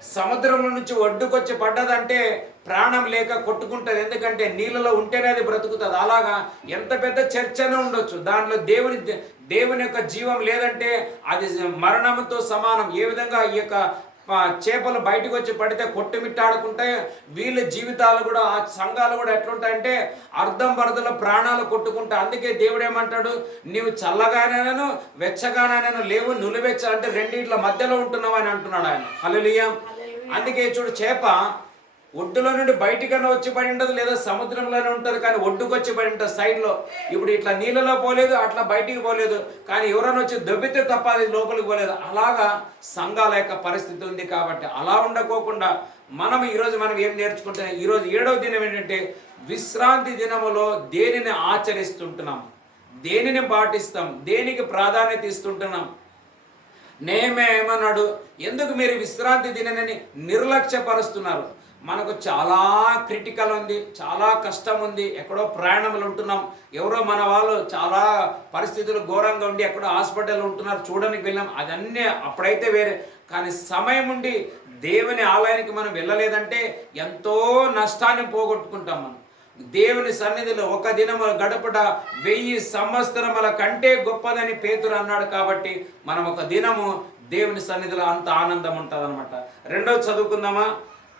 సముద్రంలో నుంచి ఒడ్డుకొచ్చి పడ్డదంటే ప్రాణం లేక కొట్టుకుంటుంది, ఎందుకంటే నీళ్ళలో ఉంటేనే అది బ్రతుకుతుంది. అలాగా ఎంత పెద్ద చర్చ అయినా ఉండొచ్చు, దానిలో దేవుని యొక్క జీవం లేదంటే అది మరణంతో సమానం. ఏ విధంగా ఈ యొక్క చేపలు బయటకు వచ్చి పడితే కొట్టుమిట్టాడుకుంటే, వీళ్ళ జీవితాలు కూడా ఆ సంఘాలు కూడా ఎట్లుంటాయంటే అర్ధం బరదల ప్రాణాలు కొట్టుకుంటా. అందుకే దేవుడు ఏమంటాడు, నీవు చల్లగానైనాను వెచ్చగానైనాను లేవు, నులివెచ్చ అంటే రెండిట్ల మధ్యలో ఉంటున్నావు అని అంటున్నాడు ఆయన. హల్లెలూయా. అందుకే చూడు, చేప ఒడ్డులో నుండి బయటికన్నా వచ్చి పడి ఉండదు, లేదా సముద్రంలోనే ఉంటుంది, కానీ ఒడ్డుకు వచ్చి పడి ఉంటుంది సైడ్లో. ఇప్పుడు ఇట్లా నీళ్ళలో పోలేదు, అట్లా బయటికి పోలేదు, కానీ ఎవరైనా వచ్చి దొబ్బితే తప్ప అది లోపలికి పోలేదు. అలాగా సంఘాల యొక్క పరిస్థితి ఉంది. కాబట్టి అలా ఉండకోకుండా ఈరోజు మనం ఏం నేర్చుకుంటాం, ఈరోజు 7వ దినం ఏంటంటే విశ్రాంతి దినములో దేనిని ఆచరిస్తుంటున్నాం, దేనిని పాటిస్తాం, దేనికి ప్రాధాన్యత ఇస్తుంటున్నాం. నేమే ఏమన్నాడు, ఎందుకు మీరు విశ్రాంతి దినాన్ని నిర్లక్ష్యపరుస్తున్నారు? మనకు చాలా క్రిటికల్ ఉంది, చాలా కష్టం ఉంది, ఎక్కడో ప్రయాణంలో ఉంటున్నాం, ఎవరో మన వాళ్ళు చాలా పరిస్థితులు ఘోరంగా ఉండి ఎక్కడో హాస్పిటల్లో ఉంటున్నారు, చూడడానికి వెళ్ళాం, అదన్నీ అప్పుడైతే వేరే. కానీ సమయం ఉండి దేవుని ఆలయానికి మనం వెళ్ళలేదంటే ఎంతో నష్టాన్ని పోగొట్టుకుంటాం. మనం దేవుని సన్నిధిలో ఒక దినము గడపట 1000 సంవత్సరముల కంటే గొప్పదని పేతురు అన్నాడు. కాబట్టి మనం ఒక దినము దేవుని సన్నిధిలో అంత ఆనందం ఉంటుంది అనమాట. రెండోది చదువుకుందామా,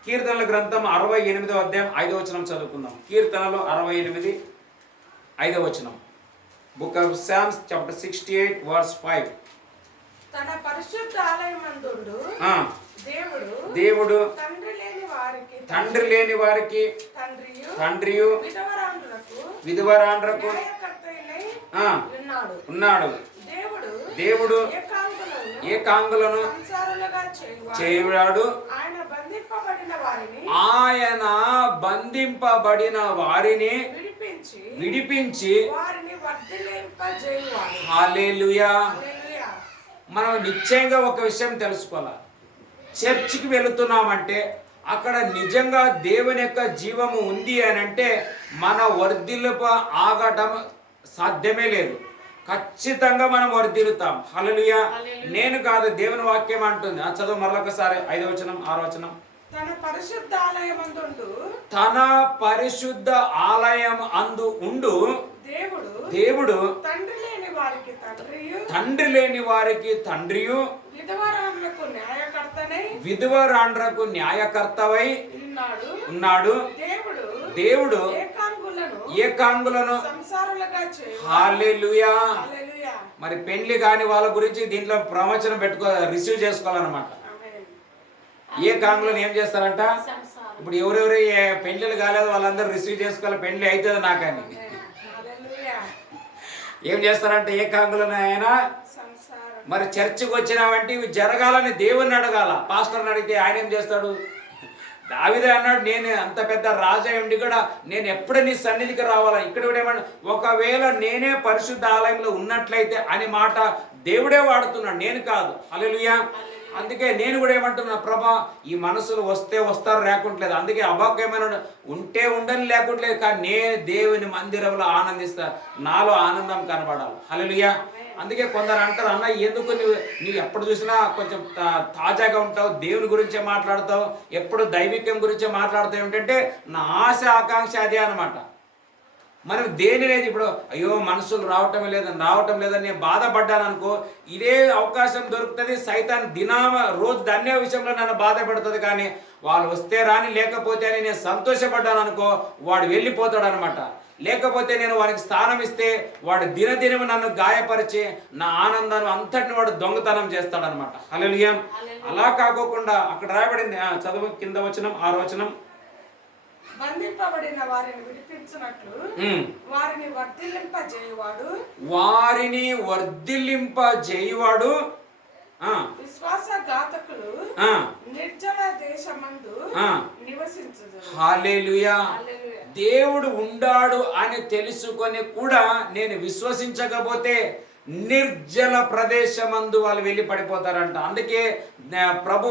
కీర్తనల గ్రంథం 68వ అధ్యాయం 5వ వచనం చదువుకుందాం. కీర్తనలు 68 5వ వచనం. Book of Psalms chapter 68 verse 5. తన పరిశుద్ధ ఆలయమందు దేవుడు తండ్రి లేని వారికి తండ్రియు విధవరాండ్రకు ఉన్నాడు. దేవుడు ఏకాంగులను చేయువాడు, ఆయన బంధింపబడిన వారిని విడిపించి. హల్లెలూయా. మనం నిశ్చయంగా ఒక విషయం తెలుసుకోవాలి, చర్చికి వెళుతున్నామంటే అక్కడ నిజంగా దేవుని యొక్క జీవము ఉంది అని అంటే మన వర్ధిల్లుప ఆగటం సాధ్యమే లేదు. ఖచ్చితంగా మనం వర్ధిల్లుతాం. హల్లెలూయా. నేను కాదు, దేవుని వాక్యం అంటుంది. చదువు మరొకసారి 5వ వచనం 6వ వచనం. తన పరిశుద్ధ ఆలయం అందు ఉండు దేవుడు తండ్రి లేని వారికి తండ్రియు విధవరాండ్రకు న్యాయకర్తవై ఉన్నాడు. దేవుడు ఏకాంగులను. హల్లెలూయా. మరి పెళ్లి కాని వాళ్ళ గురించి దీంట్లో ప్రవచనం రిసీవ్ చేసుకోవాలన్నమాట. ఏకాంగులను ఏం చేస్తారంట, ఇప్పుడు ఎవరెవరు పెళ్లిళ్ళు కాలేదు వాళ్ళందరూ రిసీవ్ చేసుకోవాలి, పెళ్లి అవుతుంది నాకని. ఏం చేస్తారంటే ఏకాంగులను ఆయన. మరి చర్చికి వచ్చినావంటే ఇవి జరగాలని దేవుణ్ణి అడగాల. పాస్టర్ని అడిగితే ఆయన ఏం చేస్తాడు? దావీదే అన్నాడు, నేను అంత పెద్ద రాజా ఉండి కూడా నేను ఎప్పుడు నీ సన్నిధికి రావాలా. ఇక్కడ కూడా ఏమన్నా, ఒకవేళ నేనే పరిశుద్ధ ఆలయంలో ఉన్నట్లయితే అనే మాట దేవుడే వాడుతున్నాడు, నేను కాదు. హల్లెలూయా. అందుకే నేను కూడా ఏమంటున్నా, ప్రభా ఈ మనసులు వస్తే వస్తారు లేకుంటలేదు. అందుకే అభాగ్యమైన ఉంటే ఉండని లేకుంటలేదు, కానీ నేను దేవుని మందిరంలో ఆనందిస్తా, నాలో ఆనందం కనబడాలి. హల్లెలూయా. అందుకే కొందరు అంటారు, అన్న ఎందుకు నువ్వు ఎప్పుడు చూసినా కొంచెం తాజాగా ఉంటావు, దేవుని గురించే మాట్లాడతావు, ఎప్పుడు దైవికం గురించే మాట్లాడతావు. ఏంటంటే నా ఆశ ఆకాంక్ష అదే అనమాట. మనం దేని లేదు, ఇప్పుడు అయ్యో మనసులు రావటం లేదని నేను బాధపడ్డాను అనుకో, ఇదే అవకాశం దొరుకుతుంది. సైతాన్ రోజు ధన్య విషయంలో నన్ను బాధ పెడుతుంది. కానీ వాళ్ళు వస్తే రాని, లేకపోతే అని నేను సంతోషపడ్డాను అనుకో, వాడు వెళ్ళిపోతాడు అనమాట. లేకపోతే నేను వారికి స్థానం ఇస్తే వాడు దినదినము నన్ను గాయపరిచి నా ఆనందాన్ని అంతటిని వాడు దొంగతనం చేస్తాడనమాట. హల్లెలూయా. అలా కాకోకుండా అక్కడ రాయబడింది, చదువు కింద వచనం 6వ వచనం. బంధింపబడిన వారిని విడిపించినట్లు వారిని వర్ధిల్లింపజేయువాడు విశ్వాసఘాతకులు నిర్జల దేశమందు నివసించుదురు. హల్లెలూయా. దేవుడు ఉండాడు అని తెలుసుకొని కూడా నేను విశ్వసించకపోతే నిర్జల ప్రదేశమందు వాళ్ళు వెళ్ళి పడిపోతారంట. అందుకే ప్రభు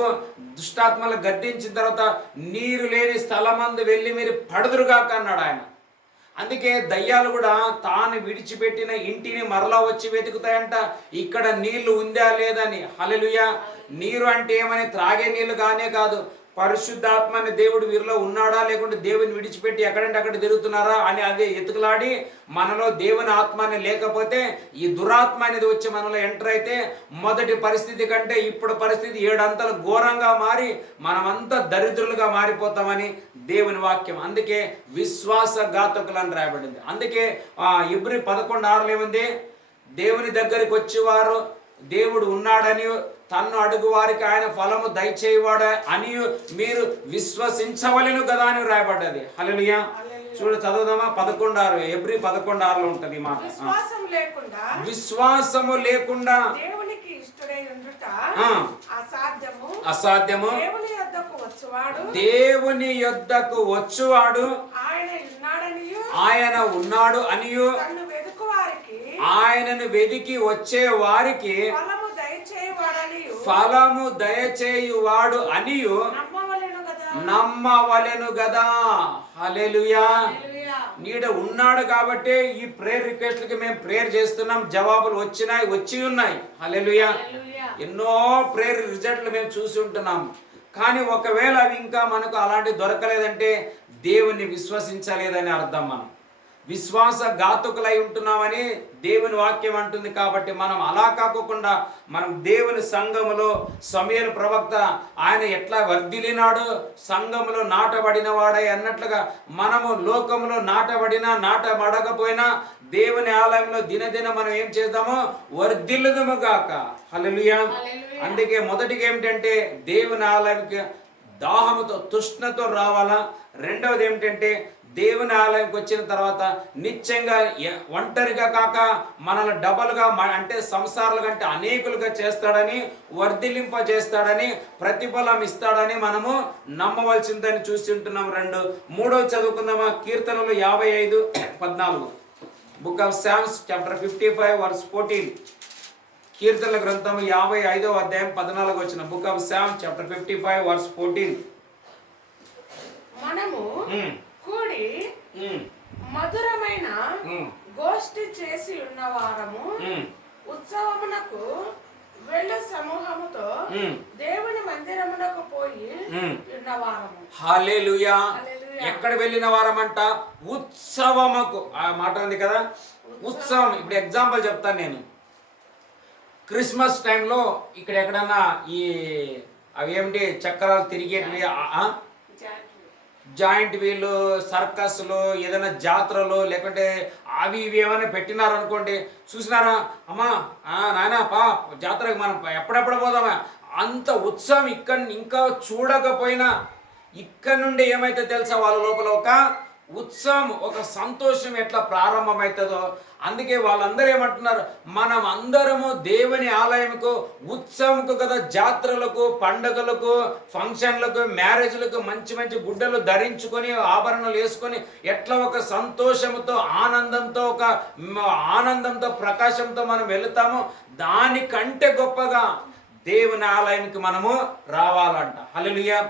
దుష్టాత్మలు గద్దించిన తర్వాత నీరు లేని స్థలమందు వెళ్ళి మీరు పడుదురుగాక అన్నాడు ఆయన. అందుకే దయ్యాలు కూడా తాను విడిచిపెట్టిన ఇంటిని మరలా వచ్చి వెతుకుతాయంట, ఇక్కడ నీళ్లు ఉందా లేదని. హల్లెలూయా. నీరు అంటే ఏమని త్రాగే నీళ్లు కానే కాదు, పరిశుద్ధాత్మని దేవుడు వీరిలో ఉన్నాడా లేకుంటే దేవుని విడిచిపెట్టి ఎక్కడంటే అక్కడ తిరుగుతున్నారా అని అదే ఎతుకులాడి మనలో దేవుని ఆత్మని లేకపోతే ఈ దురాత్మ అనేది వచ్చి మనలో ఎంటర్ అయితే మొదటి పరిస్థితి కంటే ఇప్పుడు పరిస్థితి 7 అంతలు ఘోరంగా మారి మనమంతా దరిద్రులుగా మారిపోతామని దేవుని వాక్యం. అందుకే విశ్వాసఘాతకులు అని రాయబడింది. అందుకే ఇబ్రీ 11:6 ఏముంది, దేవుని దగ్గరికి వచ్చేవారు దేవుడు ఉన్నాడని తన్ను అడుగు వారికి ఆయన ఫలము దయచేయవాడు అని మీరు విశ్వసించవలెను కదా అని రాయబడ్డది. హల్లెలూయా. చూడు చదువుదామా, 11:6 ఎబ్రీ 11:6 ఉంటది మాట. విశ్వాసము లేకుండా దేవునికి ఇష్టడై ఉండుట అసాధ్యము, దేవుని యొద్దకు వచ్చువాడు ఆయన ఉన్నాడు అనియు ఆయనను వెదికి వచ్చే వారికి ఫలము దయచేయువాడు అనియు నమ్మవలెను గదా. హల్లెలూయా. నీడ ఉన్నాడు కాబట్టి ఈ ప్రేయర్ రిక్వెస్ట్లకి మేము ప్రేయర్ చేస్తున్నాం, జవాబులు వచ్చి ఉన్నాయి. హల్లెలూయా. ఎన్నో ప్రేయర్ రిజల్ట్లు మేము చూసి ఉంటున్నాం. కానీ ఒకవేళ అవి ఇంకా మనకు అలాంటి దొరకలేదంటే దేవుణ్ణి విశ్వసించలేదని అర్థం. మనం విశ్వాసఘాతకులై ఉంటున్నామని దేవుని వాక్యం అంటుంది. కాబట్టి మనం అలా కాకుండా మనం దేవుని సంఘములో సమూయేలు ప్రవక్త ఆయన ఎట్లా వర్ధిల్లినాడు, సంఘములో నాటబడిన వాడై అన్నట్లుగా మనము లోకములో నాటబడినా నాటబడకపోయినా దేవుని ఆలయంలో దినదిన మనం ఏం చేద్దామో వర్ధిల్లుదుము గాక. హల్లెలూయా. అందుకే మొదటిగా ఏమిటంటే దేవుని ఆలయంకి దాహముతో తృష్ణతో రావాలా. రెండవది ఏమిటంటే దేవుని ఆలయంకి వచ్చిన తర్వాత నిత్యంగా ఒంటరిగా కాక మనల్ని డబల్గా అంటే సంసారాల కంటే అనేకులుగా చేస్తాడని, వర్ధిల్లింపజేస్తాడని, ప్రతిఫలం ఇస్తాడని మనము నమ్మవలసిందని చూస్తుంటున్నాం. 2 3 చదువుకుందామా. కీర్తనలు 55:14 book of Psalms chapter 55 verse 14. కీర్తనల గ్రంథము 55వ అధ్యాయం 14 వచ్చిన book of Psalms chapter 55 verse 14. మనము కూడి మధురమైన గోష్ఠి చేసి ఉన్నవారము ఉత్సవమునకు వెళ్ళు సమూహముతో దేవుని మందిరమునకు పోయి ఉన్నవారము. హల్లెలూయా. ఎక్కడ వెళ్ళిన వారమంట? ఉత్సవముకు. ఆ మాట ఉంది కదా, ఉత్సవం. ఇప్పుడు ఎగ్జాంపుల్ చెప్తాను నేను. క్రిస్మస్ టైంలో ఇక్కడ ఎక్కడన్నా ఈ అవి ఏమిటి చక్రాలు తిరిగేటివి, జాయింట్ వీలు, సర్కస్లు, ఏదైనా జాతరలు లేకుంటే అవి ఇవి ఏమైనా పెట్టినారనుకోండి, చూసినారా అమ్మా నాయన పా జాతరకు మనం ఎప్పుడెప్పుడు పోదామా, అంత ఉత్సాహం ఇక్కడ ఇంకా చూడకపోయినా ఇక్కడ నుండి ఏమైతే తెలుసా వాళ్ళ లోపల ఒక ఉత్సాహం, ఒక సంతోషం ఎట్లా ప్రారంభమవుతుందో. అందుకే వాళ్ళందరూ ఏమంటున్నారు, మనం అందరము దేవుని ఆలయంకు ఉత్సవంకు కదా, జాతరలకు, పండుగలకు, ఫంక్షన్లకు, మ్యారేజ్లకు మంచి మంచి గుడ్డలు ధరించుకొని ఆభరణాలు వేసుకొని ఎట్లా ఒక సంతోషంతో ఆనందంతో ప్రకాశంతో మనం వెళుతామో దానికంటే గొప్పగా దేవుని ఆలయానికి మనము రావాలంట. హల్లెలూయా.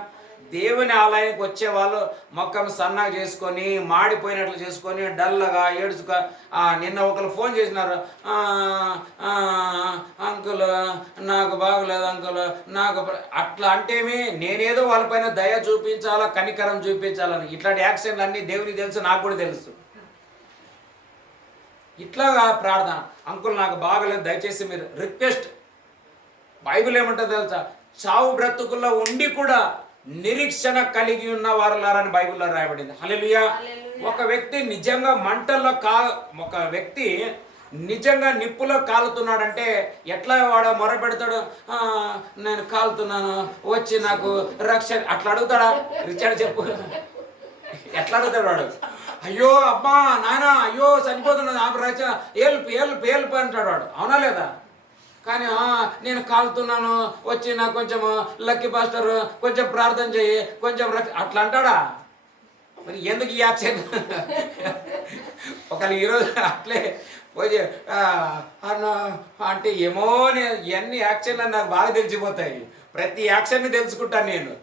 దేవుని ఆలయానికి వచ్చే వాళ్ళు మొక్కం సన్నగా చేసుకొని మాడిపోయినట్లు చేసుకొని డల్లగా ఏడుచుగా. నిన్న ఒకరు ఫోన్ చేసినారు, అంకుల్ నాకు బాగలేదు అంకుల్ నాకు అట్లా అంటేమి నేనేదో వాళ్ళపైన దయ చూపించాలా, కనికరం చూపించాలని. ఇట్లాంటి యాక్షన్లు అన్నీ దేవునికి తెలుసు, నాకు కూడా తెలుసు. ఇట్లాగా ప్రార్థన, అంకుల్ నాకు బాగలేదు దయచేసి మీరు రిక్వెస్ట్. బైబిల్ ఏమంటుందో తెలుసా, చావు బ్రతుకుల్లో ఉండి కూడా నిరీక్షణ కలిగి ఉన్న వారులారని బైబిల్లో రాయబడింది. హల్లెలూయా. ఒక వ్యక్తి నిజంగా మంటల్లో ఒక వ్యక్తి నిజంగా నిప్పులో కాలుతున్నాడంటే ఎట్లా వాడు మొరపెడతాడు, నేను కాలుతున్నాను వచ్చి నాకు రక్షణ అట్లా అడుగుతాడా? రిచర్డ్ చెప్పు, ఎట్లా అడుగుతాడు వాడు? అయ్యో అబ్బా నాయన అయ్యో చనిపోతున్నాను నాకు రక్షణ హెల్ప్ హెల్ప్ హెల్ప్ అంటాడు వాడు. అవునా లేదా? కానీ నేను కాలుతున్నాను వచ్చి నాకు కొంచెం లక్కీ పాస్టర్ కొంచెం ప్రార్థన చేయి కొంచెం అట్లా అంటాడా? మరి ఎందుకు ఈ యాక్షన్? ఒకళ్ళు ఈరోజు అట్లే వచ్చి అన్న అంటే ఏమో ఇవన్నీ యాక్షన్లు నాకు బాగా తెలిసిపోతాయి. ప్రతి యాక్షన్ని తెలుసుకుంటాను నేను.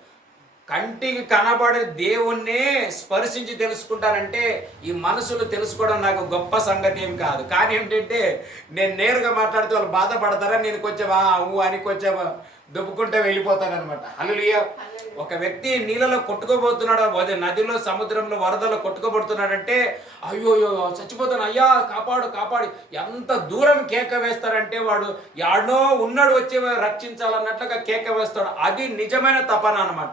కంటికి కనబడే దేవుణ్ణే స్పర్శించి తెలుసుకుంటానంటే ఈ మనసులు తెలుసుకోవడం నాకు గొప్ప సంగతి ఏం కాదు. కానీ ఏంటంటే నేను నేరుగా మాట్లాడితే వాళ్ళు బాధపడతారా, నేను కొంచెం అని కొంచెం దుబ్బుకుంటే వెళ్ళిపోతాను అనమాట. హల్లెలూయా. ఒక వ్యక్తి నీళ్ళలో కొట్టుకోబోతున్నాడు, నదిలో సముద్రంలో వరదలో కొట్టుకోబడుతున్నాడంటే అయ్యో చచ్చిపోతాను అయ్యా కాపాడు కాపాడు ఎంత దూరం కేక వేస్తారంటే వాడు యాడో ఉన్నాడు వచ్చి రక్షించాలన్నట్లుగా కేక వేస్తాడు. అది నిజమైన తపన అన్నమాట.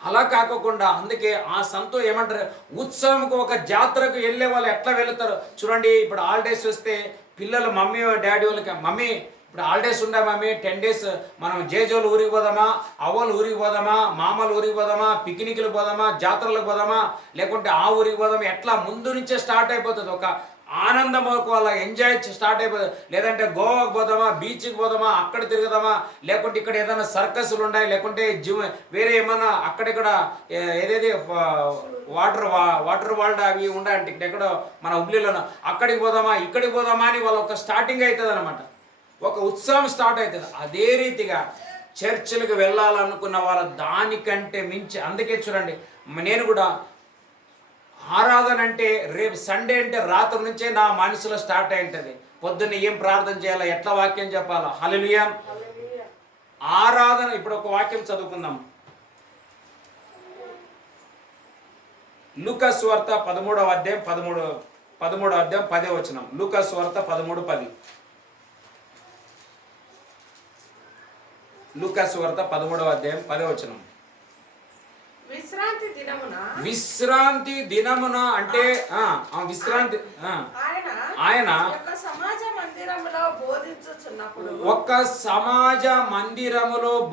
అలా కాకుండా అందుకే ఆ సంతో ఏమంటారు, ఉత్సవంకు ఒక జాతరకు వెళ్ళే వాళ్ళు ఎట్లా వెళుతారు చూడండి. ఇప్పుడు హాలిడేస్ వస్తే పిల్లలు మమ్మీ డాడీ వాళ్ళకి, మమ్మీ ఇప్పుడు హాలిడేస్ ఉండే మమ్మీ 10 days మనం జేజోలు ఊరికి పోదామా, అవ్వలు ఊరికి పోదామా, మామలు ఊరికి పోదామా, పిక్నిక్లు పోదామా, జాతరలకు పోదామా, లేకుంటే ఆ ఊరికి పోదామా, ఎట్లా ముందు నుంచే స్టార్ట్ అయిపోతుంది. ఒక ఆనందం వాళ్ళ ఎంజాయ్ స్టార్ట్ అయిపోతుంది. లేదంటే గోవాకు పోదామా, బీచ్కి పోదామా, అక్కడ తిరుగుదామా, లేకుంటే ఇక్కడ ఏదైనా సర్కస్లు ఉన్నాయి, లేకుంటే జిమ్ వేరే ఏమన్నా అక్కడిక్కడ ఏదేది వాటర్ వరల్డ్ అవి ఉన్నాయంటే ఎక్కడో మన హుబ్లీలోనో అక్కడికి పోదామా ఇక్కడికి పోదామా అని వాళ్ళ ఒక స్టార్టింగ్ అవుతుంది అనమాట. ఒక ఉత్సవం స్టార్ట్ అవుతుంది. అదే రీతిగా చర్చిలకు వెళ్ళాలనుకున్న వాళ్ళ దానికంటే మించి, అందుకే చూడండి నేను కూడా ఆరాధన అంటే రేపు సండే అంటే రాత్రి నుంచే నా మనసులో స్టార్ట్ అయి ఉంటుంది. పొద్దున్న ఏం ప్రార్థన చేయాలా, ఎట్లా వాక్యం చెప్పాలా. హల్లెలూయా. ఆరాధన. ఇప్పుడు ఒక వాక్యం చదువుకుందాం. లూకా సువార్త 13వ అధ్యాయం 10వ వచనం. లూకా సువార్త 13:10. లూకా సువార్త 13వ అధ్యాయం 10వ వచనం. విశ్రాంతి దినమున అంటే విశ్రాంతి ఆయన ఒక సమాజ మందిరములో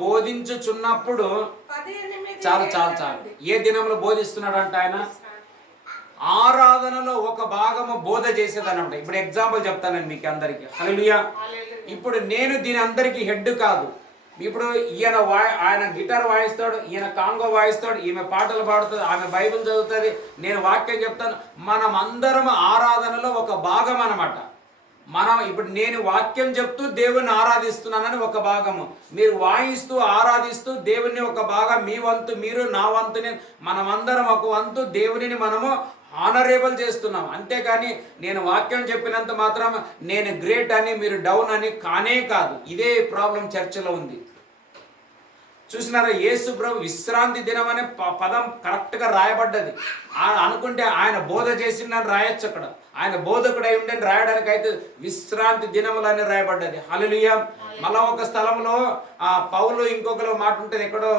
బోధించుచున్నప్పుడు చాలు ఏ దినములో బోధిస్తున్నాడు అంటే ఆయన ఆరాధనలో ఒక భాగము బోధ చేసేదన్నమాట. ఇప్పుడు ఎగ్జాంపుల్ చెప్తానండి మీకు అందరికి. హల్లెలూయా. ఇప్పుడు నేను దీని అందరికి హెడ్ కాదు. ఇప్పుడు ఆయన గిటార్ వాయిస్తాడు, ఈయన కాంగో వాయిస్తాడు, ఈమె పాటలు పాడుతుంది, ఆమె బైబిల్ చదువుతుంది, నేను వాక్యం చెప్తాను. మనం అందరం ఆరాధనలో ఒక భాగం అన్నమాట. మనం ఇప్పుడు నేను వాక్యం చెప్తూ దేవుణ్ణి ఆరాధిస్తున్నానని ఒక భాగము, మీరు వాయిస్తూ ఆరాధిస్తూ దేవుణ్ణి ఒక భాగం, మీ వంతు మీరు, నా వంతుని మనమందరం ఒక వంతు దేవునిని మనము ఆనరేబుల్ చేస్తున్నాం. అంతేకాని నేను వాక్యం చెప్పినంత మాత్రం నేను గ్రేట్ అని మీరు డౌన్ అని కానే కాదు. ఇదే ప్రాబ్లం చర్చలో ఉంది. చూసినారా, యేసు ప్రభు విశ్రాంతి దినం అనే పదం కరెక్ట్గా రాయబడ్డది. అనుకుంటే ఆయన బోధ చేసిందని రాయొచ్చు. అక్కడ ఆయన బోధకుడై ఉండని రాయడానికి అయితే విశ్రాంతి దినములని రాయబడ్డది. హల్లెలూయా. మళ్ళా ఒక స్థలంలో పౌలు ఇంకొకరు మాట ఉంటుంది, ఎక్కడో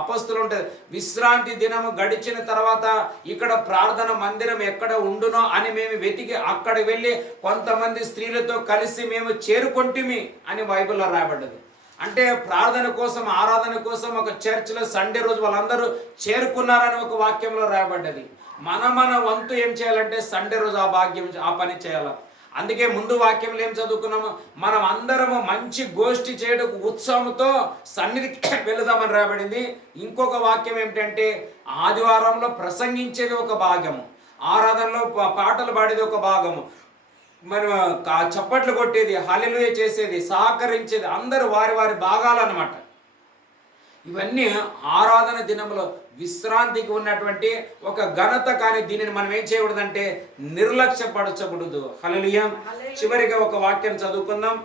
అపస్తులు ఉంటుంది, విశ్రాంతి దినము గడిచిన తర్వాత ఇక్కడ ప్రార్థన మందిరం ఎక్కడ ఉండునో అని మేము వెతికి అక్కడ వెళ్ళి కొంతమంది స్త్రీలతో కలిసి మేము చేరుకొంటిమి అని బైబిల్లో రాయబడ్డది. అంటే ప్రార్థన కోసం ఆరాధన కోసం ఒక చర్చిలో సండే రోజు వాళ్ళందరూ చేరుకున్నారని ఒక వాక్యంలో రాయబడ్డది. మన వంతు ఏం చేయాలంటే సండే రోజు ఆ పని చేయాలి. అందుకే ముందు వాక్యంలో ఏం చదువుకున్నాము, మనం అందరము మంచి గోష్ఠి చేయడం ఉత్సవంతో సన్నిధికి వెళదామని రాయబడింది. ఇంకొక వాక్యం ఏమిటంటే ఆదివారంలో ప్రసంగించేది ఒక భాగము, ఆరాధనలో పాటలు పాడేది ఒక భాగము, మనం చప్పట్లు కొట్టేది, హల్లెలూయా చేసేది, సహకరించేది, అందరూ వారి వారి భాగాలన్నమాట. ఇవన్నీ ఆరాధన దినంలో విశ్రాంతికి ఉన్నటువంటి ఒక ఘనత. కానీ దీనిని మనం ఏం చేయకూడదంటే నిర్లక్ష్యపరచకూడదు. హల్లెలూయా. చివరిగా ఒక వాక్యం చదువుకుందాం.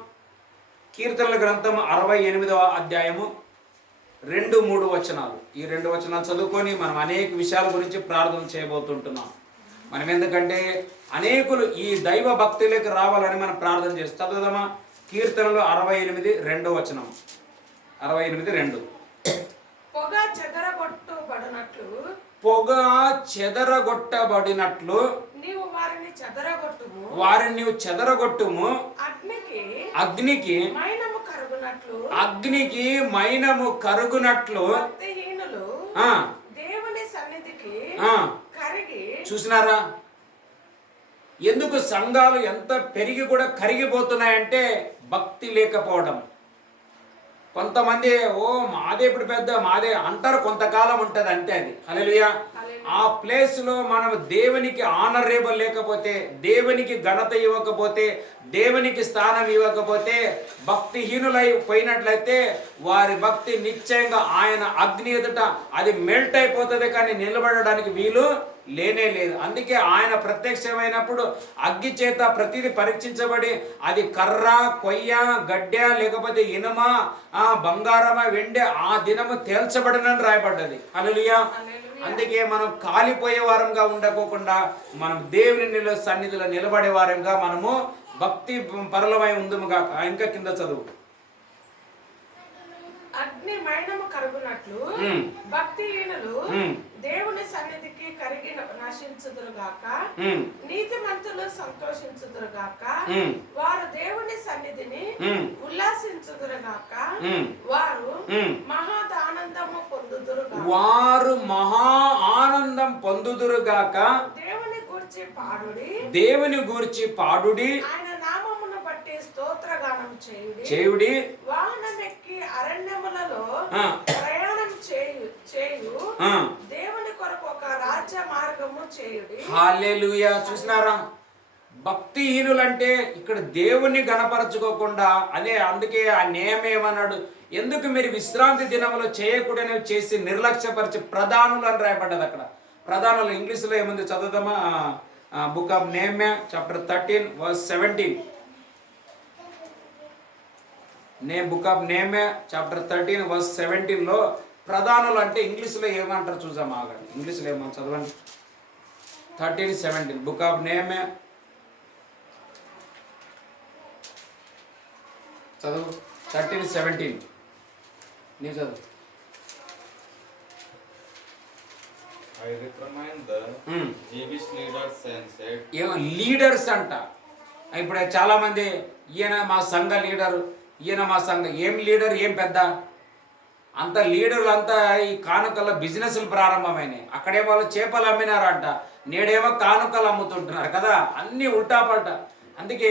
కీర్తనల గ్రంథం 68వ అధ్యాయము 2-3 వచనాలు. ఈ 2 వచనాలు చదువుకొని మనం అనేక విషయాల గురించి ప్రార్థన చేయబోతుంటున్నాం. మనం ఎందుకంటే అనేకులు ఈ దైవ భక్తులకు రావాలని మనం ప్రార్థన చేస్తాం. చదువుదామా. కీర్తనలు 68:2 వచనం. 68:2. పొగ చెదరగొట్టబడినట్లు వారిని నీవు చెదరగొట్టుము, అగ్నికి మైనము కరుగునట్లు. చూసినారా, ఎందుకు సంఘాలు ఎంత పెరిగి కూడా కరిగిపోతున్నాయంటే భక్తి లేకపోవడం. కొంతమంది ఓ మాదే ఇప్పుడు పెద్ద మాదే అంటారు, కొంతకాలం ఉంటుంది అంతే. అది హల్లెలూయా. ఆ ప్లేస్లో మనం దేవునికి ఆనరేబుల్ లేకపోతే, దేవునికి ఘనత ఇవ్వకపోతే, దేవునికి స్థానం ఇవ్వకపోతే, భక్తిహీనులై పోయినట్లయితే వారి భక్తి నిశ్చయంగా ఆయన అగ్ని ఎదుట అది మెల్ట్ అయిపోతుంది, కానీ నిలబడడానికి వీలు లేనే లేదు. అందుకే ఆయన ప్రత్యక్షమైనప్పుడు అగ్గి చేత ప్రతిదీ పరీక్షించబడి అది కర్ర, కొయ్య, గడ్డ, లేకపోతే ఇనుమ, బంగారమ, వెండి ఆ దినము తేల్చబడినని రాయబడ్డది. హల్లెలూయా. అందుకే మనం కాలిపోయే వారంగా ఉండకోకుండా మనం దేవుని సన్నిధిలో నిలబడే వారంగా మనము భక్తి పరులమై ఉందుముగా. ఇంకా కింద చదువు. అగ్ని మైనము కరుగునట్లు భక్తిహీనులు దేవుని సన్నిధికి కరిగి నశించుదురుగాక, నీతిమంతులు సంతోషించుదురుగాక, వారు దేవుని సన్నిధిని ఉల్లాసించుదురుగాక, వారు మహా ఆనందము పొందుదురుగాక, వారు మహా ఆనందం పొందుదురుగాక, దేవుని గూర్చి పాడుడి, దేవుని గూర్చి పాడుడి, ఆయన నామమును బట్టి స్తోత్రగానం చేయుడి, వాహనమెక్కి అరణ్యములలో ప్రయాణం చేయు దేవుని కొరకు ఒక రాజ్య మార్గము చేయుడి. హల్లెలూయా. చూసినారా, భక్తిహీనులంటే ఇక్కడ దేవుణ్ణి గణపరచుకోకుండా అదే. అందుకే ఆ నేమేమన్నాడు, ఎందుకు మీరు విశ్రాంతి దినములో చేయకూడని చేసి నిర్లక్ష్యపరిచి ప్రధానులు అని రాయబడ్డది. అక్కడ ప్రధానులు ఇంగ్లీష్లో ఏముంది చదువుదామా? Book of Nehemiah chapter 13 verse 17. Book of Nehemiah chapter 13 verse 17లో ప్రధానులు అంటే ఇంగ్లీష్లో ఏమంటారు చూసాం. ఆగండి, ఇంగ్లీష్లో ఏమని చదవండి. 13:17 బుక్ ఆఫ్ నేహెమ్యా చదువు. 13:17 నీ చదువు. I reprimand the Jewish leaders and said, ఏమో లీడర్స్ అంట. ఇప్పుడు చాలా మంది ఈయన మా సంఘ లీడరు, ఈయన మా సంఘ. ఏం లీడర్, ఏం పెద్ద అంత లీడర్లు అంతా ఈ కానుకల బిజినెస్లు ప్రారంభమైనాయి. అక్కడే వాళ్ళు చేపలు అమ్మినారంట, నేడేమో కానుకలు అమ్ముతుంటున్నారు కదా. అన్నీ ఉల్టా పల్టా. అందుకే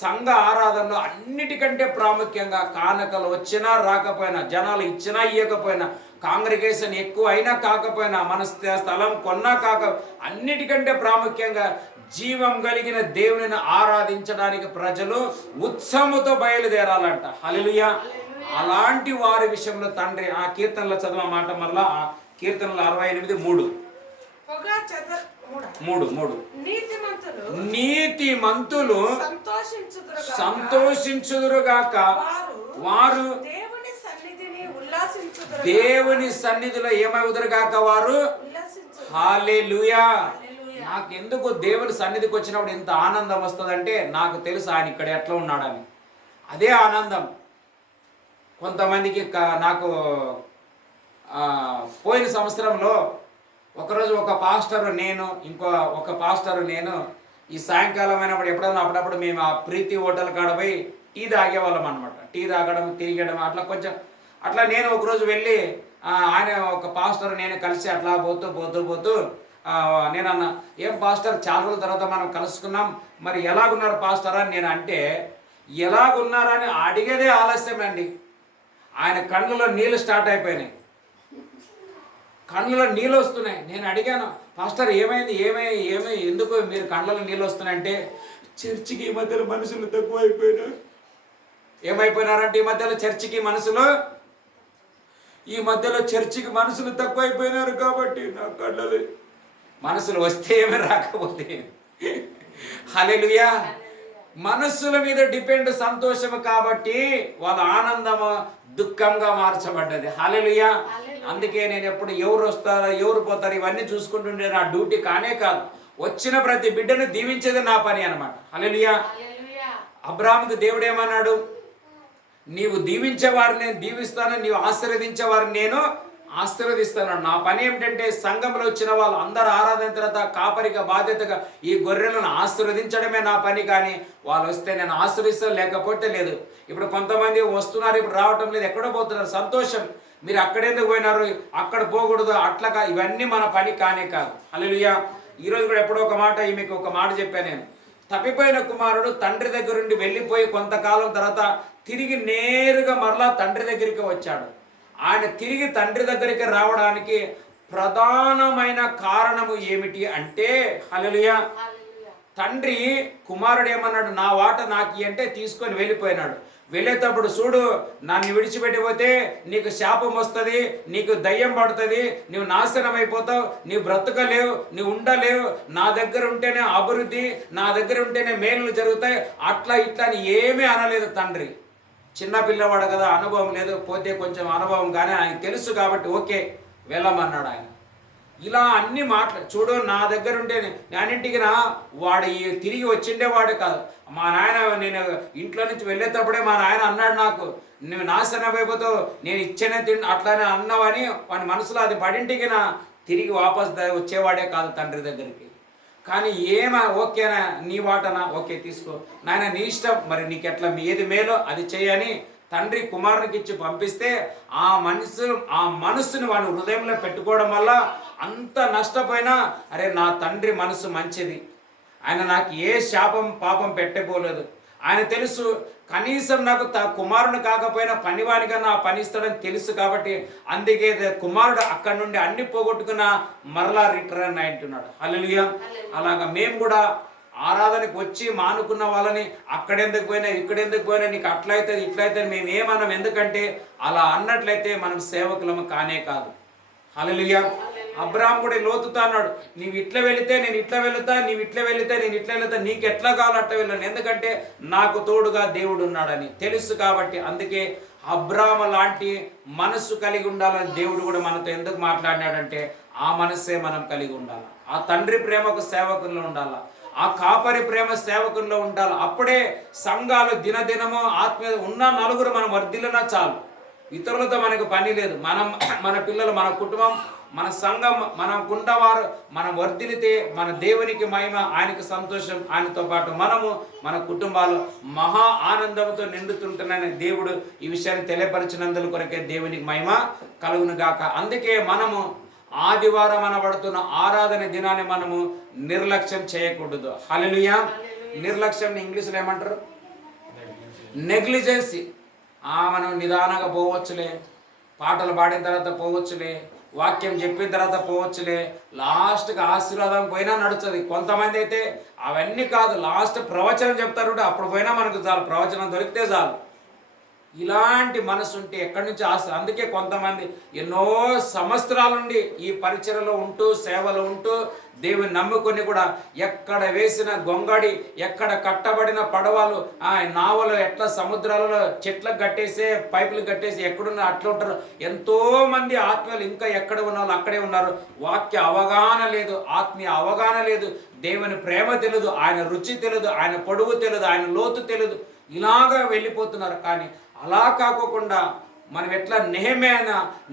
సంఘ ఆరాధనలో అన్నిటికంటే ప్రాముఖ్యంగా కానుకలు వచ్చినా రాకపోయినా, జనాలు ఇచ్చినా ఇవ్వకపోయినా, కాంగ్రిగేషన్ ఎక్కువ అయినా కాకపోయినా, మన స్థలం కొన్నా కాక, అన్నిటికంటే ప్రాముఖ్యంగా జీవం కలిగిన దేవునిని ఆరాధించడానికి ప్రజలు ఉత్సాహంతో బయలుదేరాలంట. హల్లెలూయా. అలాంటి వారి విషయంలో తండ్రి ఆ కీర్తనలో చదివే మాట మళ్ళా, ఆ కీర్తనలు 68:3 నీతిమంతులు సంతోషించుదురుగాక, వారు దేవుని సన్నిధిలో ఏమవుదురుగాక, వారు. హల్లెలూయా. నాకెందుకు దేవుని సన్నిధికి వచ్చినప్పుడు ఇంత ఆనందం వస్తుందంటే, నాకు తెలుసు ఆయన ఇక్కడ ఎట్లా ఉన్నాడని. అదే ఆనందం. కొంతమందికి నాకు పోయిన సంవత్సరంలో ఒకరోజు ఒక పాస్టర్ నేను ఈ సాయంకాలం అయినప్పుడు ఎప్పుడన్నా అప్పుడప్పుడు మేము ఆ ప్రీతి హోటల్ కాడ పోయి టీ తాగేవాళ్ళం అనమాట. టీ తాగడం, తిరగడం అట్లా కొంచెం అట్లా. నేను ఒకరోజు వెళ్ళి ఆయన ఒక పాస్టర్ నేను కలిసి అట్లా పోతూ నేను అన్న, ఏం పాస్టర్ చాలా రోజుల తర్వాత మనం కలుసుకున్నాం, మరి ఎలాగున్నారు పాస్టర్ అని నేను అంటే, ఎలాగున్నారని అడిగేదే ఆలస్యం అండి. ఆయన కళ్ళలో నీళ్ళు స్టార్ట్ అయిపోయినాయి, కళ్ళలో నీళ్ళు వస్తున్నాయి. నేను అడిగాను, పాస్టర్ ఏమైంది, ఎందుకు మీరు కళ్ళలో నీళ్ళు వస్తున్నాయంటే, చర్చికి ఈ మధ్యలో మనుషులు తక్కువ అయిపోయినారు. ఏమైపోయినారంటే ఈ మధ్యలో చర్చికి మనుషులు తక్కువ అయిపోయినారు, కాబట్టి నా కళ్ళలో మనసులు వస్తే ఏమి రాకపోతే. హల్లెలూయా. మనస్సుల మీద డిపెండ్ సంతోషము, కాబట్టి వాళ్ళ ఆనందము దుఃఖంగా మార్చబడ్డది. హల్లెలూయా. అందుకే నేను ఎప్పుడు ఎవరు వస్తారో ఎవరు పోతారో ఇవన్నీ చూసుకుంటుండే నా డ్యూటీ కానే కాదు. వచ్చిన ప్రతి బిడ్డను దీవించేది నా పని అనమాట. హల్లెలూయా. అబ్రాహాముకు దేవుడు ఏమన్నాడు, నీవు దీవించేవారిని నేను దీవిస్తాను, నీవు ఆశీర్వదించేవారిని నేను ఆశీర్వదిస్తాను. నా పని ఏమిటంటే, సంఘంలో వచ్చిన వాళ్ళు అందరూ ఆరాధన తర్వాత కాపరిగా బాధ్యతగా ఈ గొర్రెలను ఆశీర్వదించడమే నా పని. కానీ వాళ్ళు వస్తే నేను ఆశీర్వదిస్తాను, లేకపోతే లేదు. ఇప్పుడు కొంతమంది వస్తున్నారు, ఇప్పుడు రావటం లేదు, ఎక్కడో పోతున్నారు. సంతోషం. మీరు అక్కడెందుకు పోయినారు, అక్కడ పోకూడదు, అట్లా ఇవన్నీ మన పని కానే కాదు. హల్లెలూయా. ఈరోజు కూడా ఎప్పుడో మీకు ఒక మాట చెప్పాను నేను. తప్పిపోయిన కుమారుడు తండ్రి దగ్గర నుండి వెళ్ళిపోయి కొంతకాలం తర్వాత తిరిగి నేరుగా మరలా తండ్రి దగ్గరికి వచ్చాడు. ఆయన తిరిగి తండ్రి దగ్గరికి రావడానికి ప్రధానమైన కారణము ఏమిటి అంటే, హల్లెలూయా, తండ్రి కుమారుడు ఏమన్నాడు, నా వాట నాకు అంటే తీసుకొని వెళ్ళిపోయినాడు. వెళ్ళేటప్పుడు చూడు, నన్ను విడిచిపెట్టిపోతే నీకు శాపం వస్తుంది, నీకు దయ్యం పడుతుంది, నువ్వు నాశనం అయిపోతావు, నీవు బ్రతకలేవు, నీవు ఉండలేవు, నా దగ్గర ఉంటేనే అభివృద్ధి, నా దగ్గర ఉంటేనే మేలులు జరుగుతాయి, అట్లా ఇట్లా అని ఏమీ అనలేదు తండ్రి. చిన్న పిల్లవాడు కదా, అనుభవం లేదు, పోతే కొంచెం అనుభవం కానీ ఆయన తెలుసు కాబట్టి ఓకే వెళ్ళమన్నాడు ఆయన. ఇలా అన్ని చూడు, నా దగ్గర ఉంటే అన్నింటికి వాడు తిరిగి వచ్చిండేవాడు కాదు. మా నాయన, నేను ఇంట్లో నుంచి వెళ్ళేటప్పుడే మా నాయన అన్నాడు నాకు, నువ్వు నాశనం అయిపోతావు, నేను ఇచ్చేనే అట్లానే అన్నావని వాడి మనసులో అది పడింటికి తిరిగి వాపస్ వచ్చేవాడే కాదు తండ్రి దగ్గరికి. కానీ ఓకేనా, నీ వాటనా, ఓకే తీసుకో నాయన, నీ ఇష్టం, మరి నీకు ఎట్లా ఏది మేలో అది చేయని తండ్రి కుమారునికి ఇచ్చి పంపిస్తే ఆ మనసుని వాడు హృదయంలో పెట్టుకోవడం వల్ల అంత నష్టపోయినా, అరే నా తండ్రి మనసు మంచిది, ఆయన నాకు ఏ శాపం పాపం పెట్టబోలేదు, ఆయన తెలుసు కనీసం నాకు కుమారుని కాకపోయినా పనివానికన్నా ఆ పని ఇస్తాడని తెలుసు కాబట్టి అందుకే కుమారుడు అక్కడి నుండి అన్ని పోగొట్టుకున్న మరలా రిటర్న్ అంటున్నాడు. హల్లెలూయా. అలాగా మేము కూడా ఆరాధనకు వచ్చి మానుకున్న వాళ్ళని అక్కడెందుకు పోయినా ఇక్కడెందుకు పోయినా నీకు అట్లయితే ఇట్లయితే మేము ఏమన్నాం, ఎందుకంటే అలా అన్నట్లయితే మనం సేవకులము కానే కాదు. హల్లెలూయా. అబ్రాహాం కూడా లోతుతో అన్నాడు, నీవు ఇట్లా వెళితే నేను ఇట్లా వెళుతా, నీవు ఇట్లా వెళితే నేను ఇట్లా వెళుతా, నీకు ఎట్లా కావాలో అట్లా వెళ్ళాను, ఎందుకంటే నాకు తోడుగా దేవుడు ఉన్నాడని తెలుసు కాబట్టి. అందుకే అబ్రాహాం లాంటి మనస్సు కలిగి ఉండాలని దేవుడు కూడా మనతో ఎందుకు మాట్లాడినాడంటే ఆ మనస్సే మనం కలిగి ఉండాలి. ఆ తండ్రి ప్రేమకు సేవకుల్లో ఉండాలి, ఆ కాపరి ప్రేమ సేవకుల్లో ఉండాలి. అప్పుడే సంఘాలు దినదినము ఆత్మీయ ఉన్న నలుగురు మనం వర్ధిల్లినా చాలు, ఇతరులతో మనకు పని లేదు. మన పిల్లలు, మన కుటుంబం, మన సంఘం, మనకున్నవారు మనం వర్ధిల్లితే మన దేవునికి మహిమ, ఆయనకు సంతోషం, ఆయనతో పాటు మనము మన కుటుంబాలు మహా ఆనందంతో నిండుతుంటున్నాయని దేవుడు ఈ విషయాన్ని తెలియపరిచినందుకు కొరకే దేవునికి మహిమ కలుగును గాక. అందుకే మనము ఆదివారం అనబడుతున్న ఆరాధన దినాన్ని మనము నిర్లక్ష్యం చేయకూడదు. హల్లెలూయా. నిర్లక్ష్యం ఇంగ్లీష్లో ఏమంటారు? నెగ్లిజెన్సీ. మనం నిదానంగా పోవచ్చులే, పాటలు పాడిన తర్వాత పోవచ్చులే, వాక్యం చెప్పిన తర్వాత పోవచ్చులే, లాస్ట్కి ఆశీర్వాదం పోయినా నడుస్తుంది. కొంతమంది అయితే అవన్నీ కాదు, లాస్ట్ ప్రవచనం చెప్తారు, అప్పుడు పోయినా మనకు చాలు, ప్రవచనం దొరికితే చాలు. ఇలాంటి మనసు ఉంటే ఎక్కడి నుంచి అందుకే కొంతమంది ఎన్నో సంవత్సరాల నుండి ఈ పరిచర్యలో ఉంటూ సేవలో ఉంటూ దేవుని నమ్ముకొని కూడా ఎక్కడ వేసిన గొంగడి, ఎక్కడ కట్టబడిన పడవలు, నావలు ఎట్లా సముద్రాలలో చెట్లకు కట్టేసే పైపులు కట్టేసి ఎక్కడున్నా అట్లా ఉంటారు. ఎంతోమంది ఆత్మీయులు ఇంకా ఎక్కడ ఉన్నారు అక్కడే ఉన్నారు. వాక్య అవగాహన లేదు, ఆత్మీయ అవగాహన లేదు, దేవుని ప్రేమ తెలియదు, ఆయన రుచి తెలియదు, ఆయన పొడుగు తెలియదు, ఆయన లోతు తెలియదు, ఇలాగా వెళ్ళిపోతున్నారు. కానీ అలా కాకుండా మనం ఎట్లా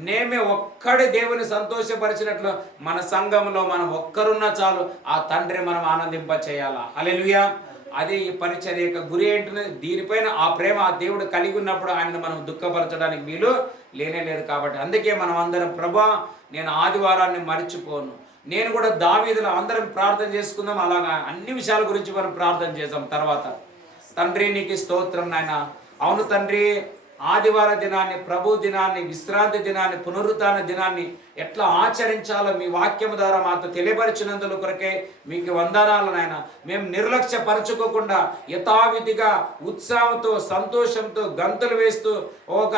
నేమే ఒక్కడే దేవుని సంతోషపరిచినట్లు మన సంఘంలో మనం ఒక్కరున్నా చాలు, ఆ తండ్రి మనం ఆనందింప చేయాలా. హల్లెలూయా. అదే ఈ పరిచర్య యొక్క గురి ఏంటనే, దీనిపైన ఆ ప్రేమ ఆ దేవుడు కలిగి ఉన్నప్పుడు ఆయనను మనం దుఃఖపరచడానికి వీలు లేనేలేదు. కాబట్టి అందుకే మనం అందరం, ప్రభువా నేను ఆదివారాన్ని మర్చిపోను, నేను కూడా దావీదులో అందరం ప్రార్థన చేసుకుందాం. అలాగా అన్ని విషయాల గురించి మనం ప్రార్థన చేద్దాం. తర్వాత తండ్రి నీకు స్తోత్రం నాయన. అవును తండ్రి, ఆదివార దినాన్ని, ప్రభు దినాన్ని, విశ్రాంతి దినాన్ని, పునరుత్థాన దినాన్ని ఎట్లా ఆచరించాలో మీ వాక్యం ద్వారా మాతో తెలియపరిచినందుకు కొరకే మీకు వందనాలు నాయన. మేము నిర్లక్ష్యపరచుకోకుండా యథావిధిగా ఉత్సాహంతో సంతోషంతో గంతులు వేస్తూ ఒక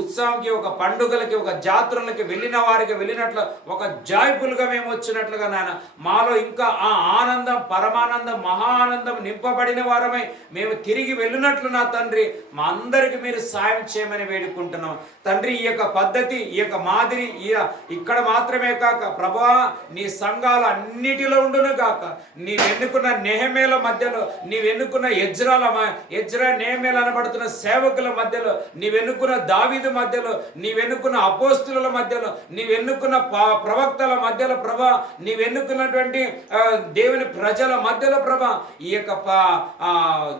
ఉత్సవంకి, ఒక పండుగలకి, ఒక జాతరలకి వెళ్ళిన వారికి వెళ్ళినట్లు ఒక జాయ్ఫుల్గా మేము వచ్చినట్లుగా నాయన, మాలో ఇంకా ఆ ఆనందం, పరమానందం, మహా ఆనందం నింపబడిన వారమై మేము తిరిగి వెళ్ళినట్లు నా తండ్రి మా అందరికీ మీరు సాయం చేయమని వేడుకుంటున్నాం తండ్రి. ఈ యొక్క పద్ధతి, ఈ యొక్క మాదిరి ఇక్కడ మాత్రమే కాక ప్రభువా నీ సంఘాలు అన్నిటిలో ఉండును కాక, నీవెన్నుకున్న నెహెమేల మధ్యలో, నీవెన్నుకున్న ఎజ్రా నెహెమేలు అనబడుతున్న సేవకుల మధ్యలో, నీవెన్నుకున్న దావీదు మధ్యలో, నీవెన్నుకున్న అపోస్తుల మధ్యలో, నీవెన్నుకున్న ప్రవక్తల మధ్యలో ప్రభా, నీవెన్నుకున్నటువంటి దేవుని ప్రజల మధ్యలో ప్రభా, ఈ యొక్క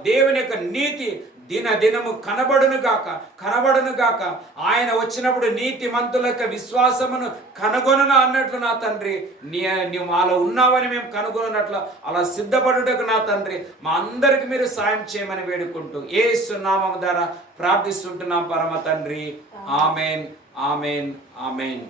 దేవుని యొక్క నీతి, దినదినము కనబడును గాక. ఆయన వచ్చినప్పుడు నీతిమంతుల యొక్క విశ్వాసమును కనుగొనను అన్నట్లు నా తండ్రి, నీవు మాలో ఉన్నావని మేము కనుగొనట్లు అలా సిద్ధపడుటకు నా తండ్రి మా అందరికి మీరు సాయం చేయమని వేడుకుంటూ యేసు నామము ద్వారా ప్రార్థిస్తుంటున్నాం పరమ తండ్రి. Amen, amen, amen.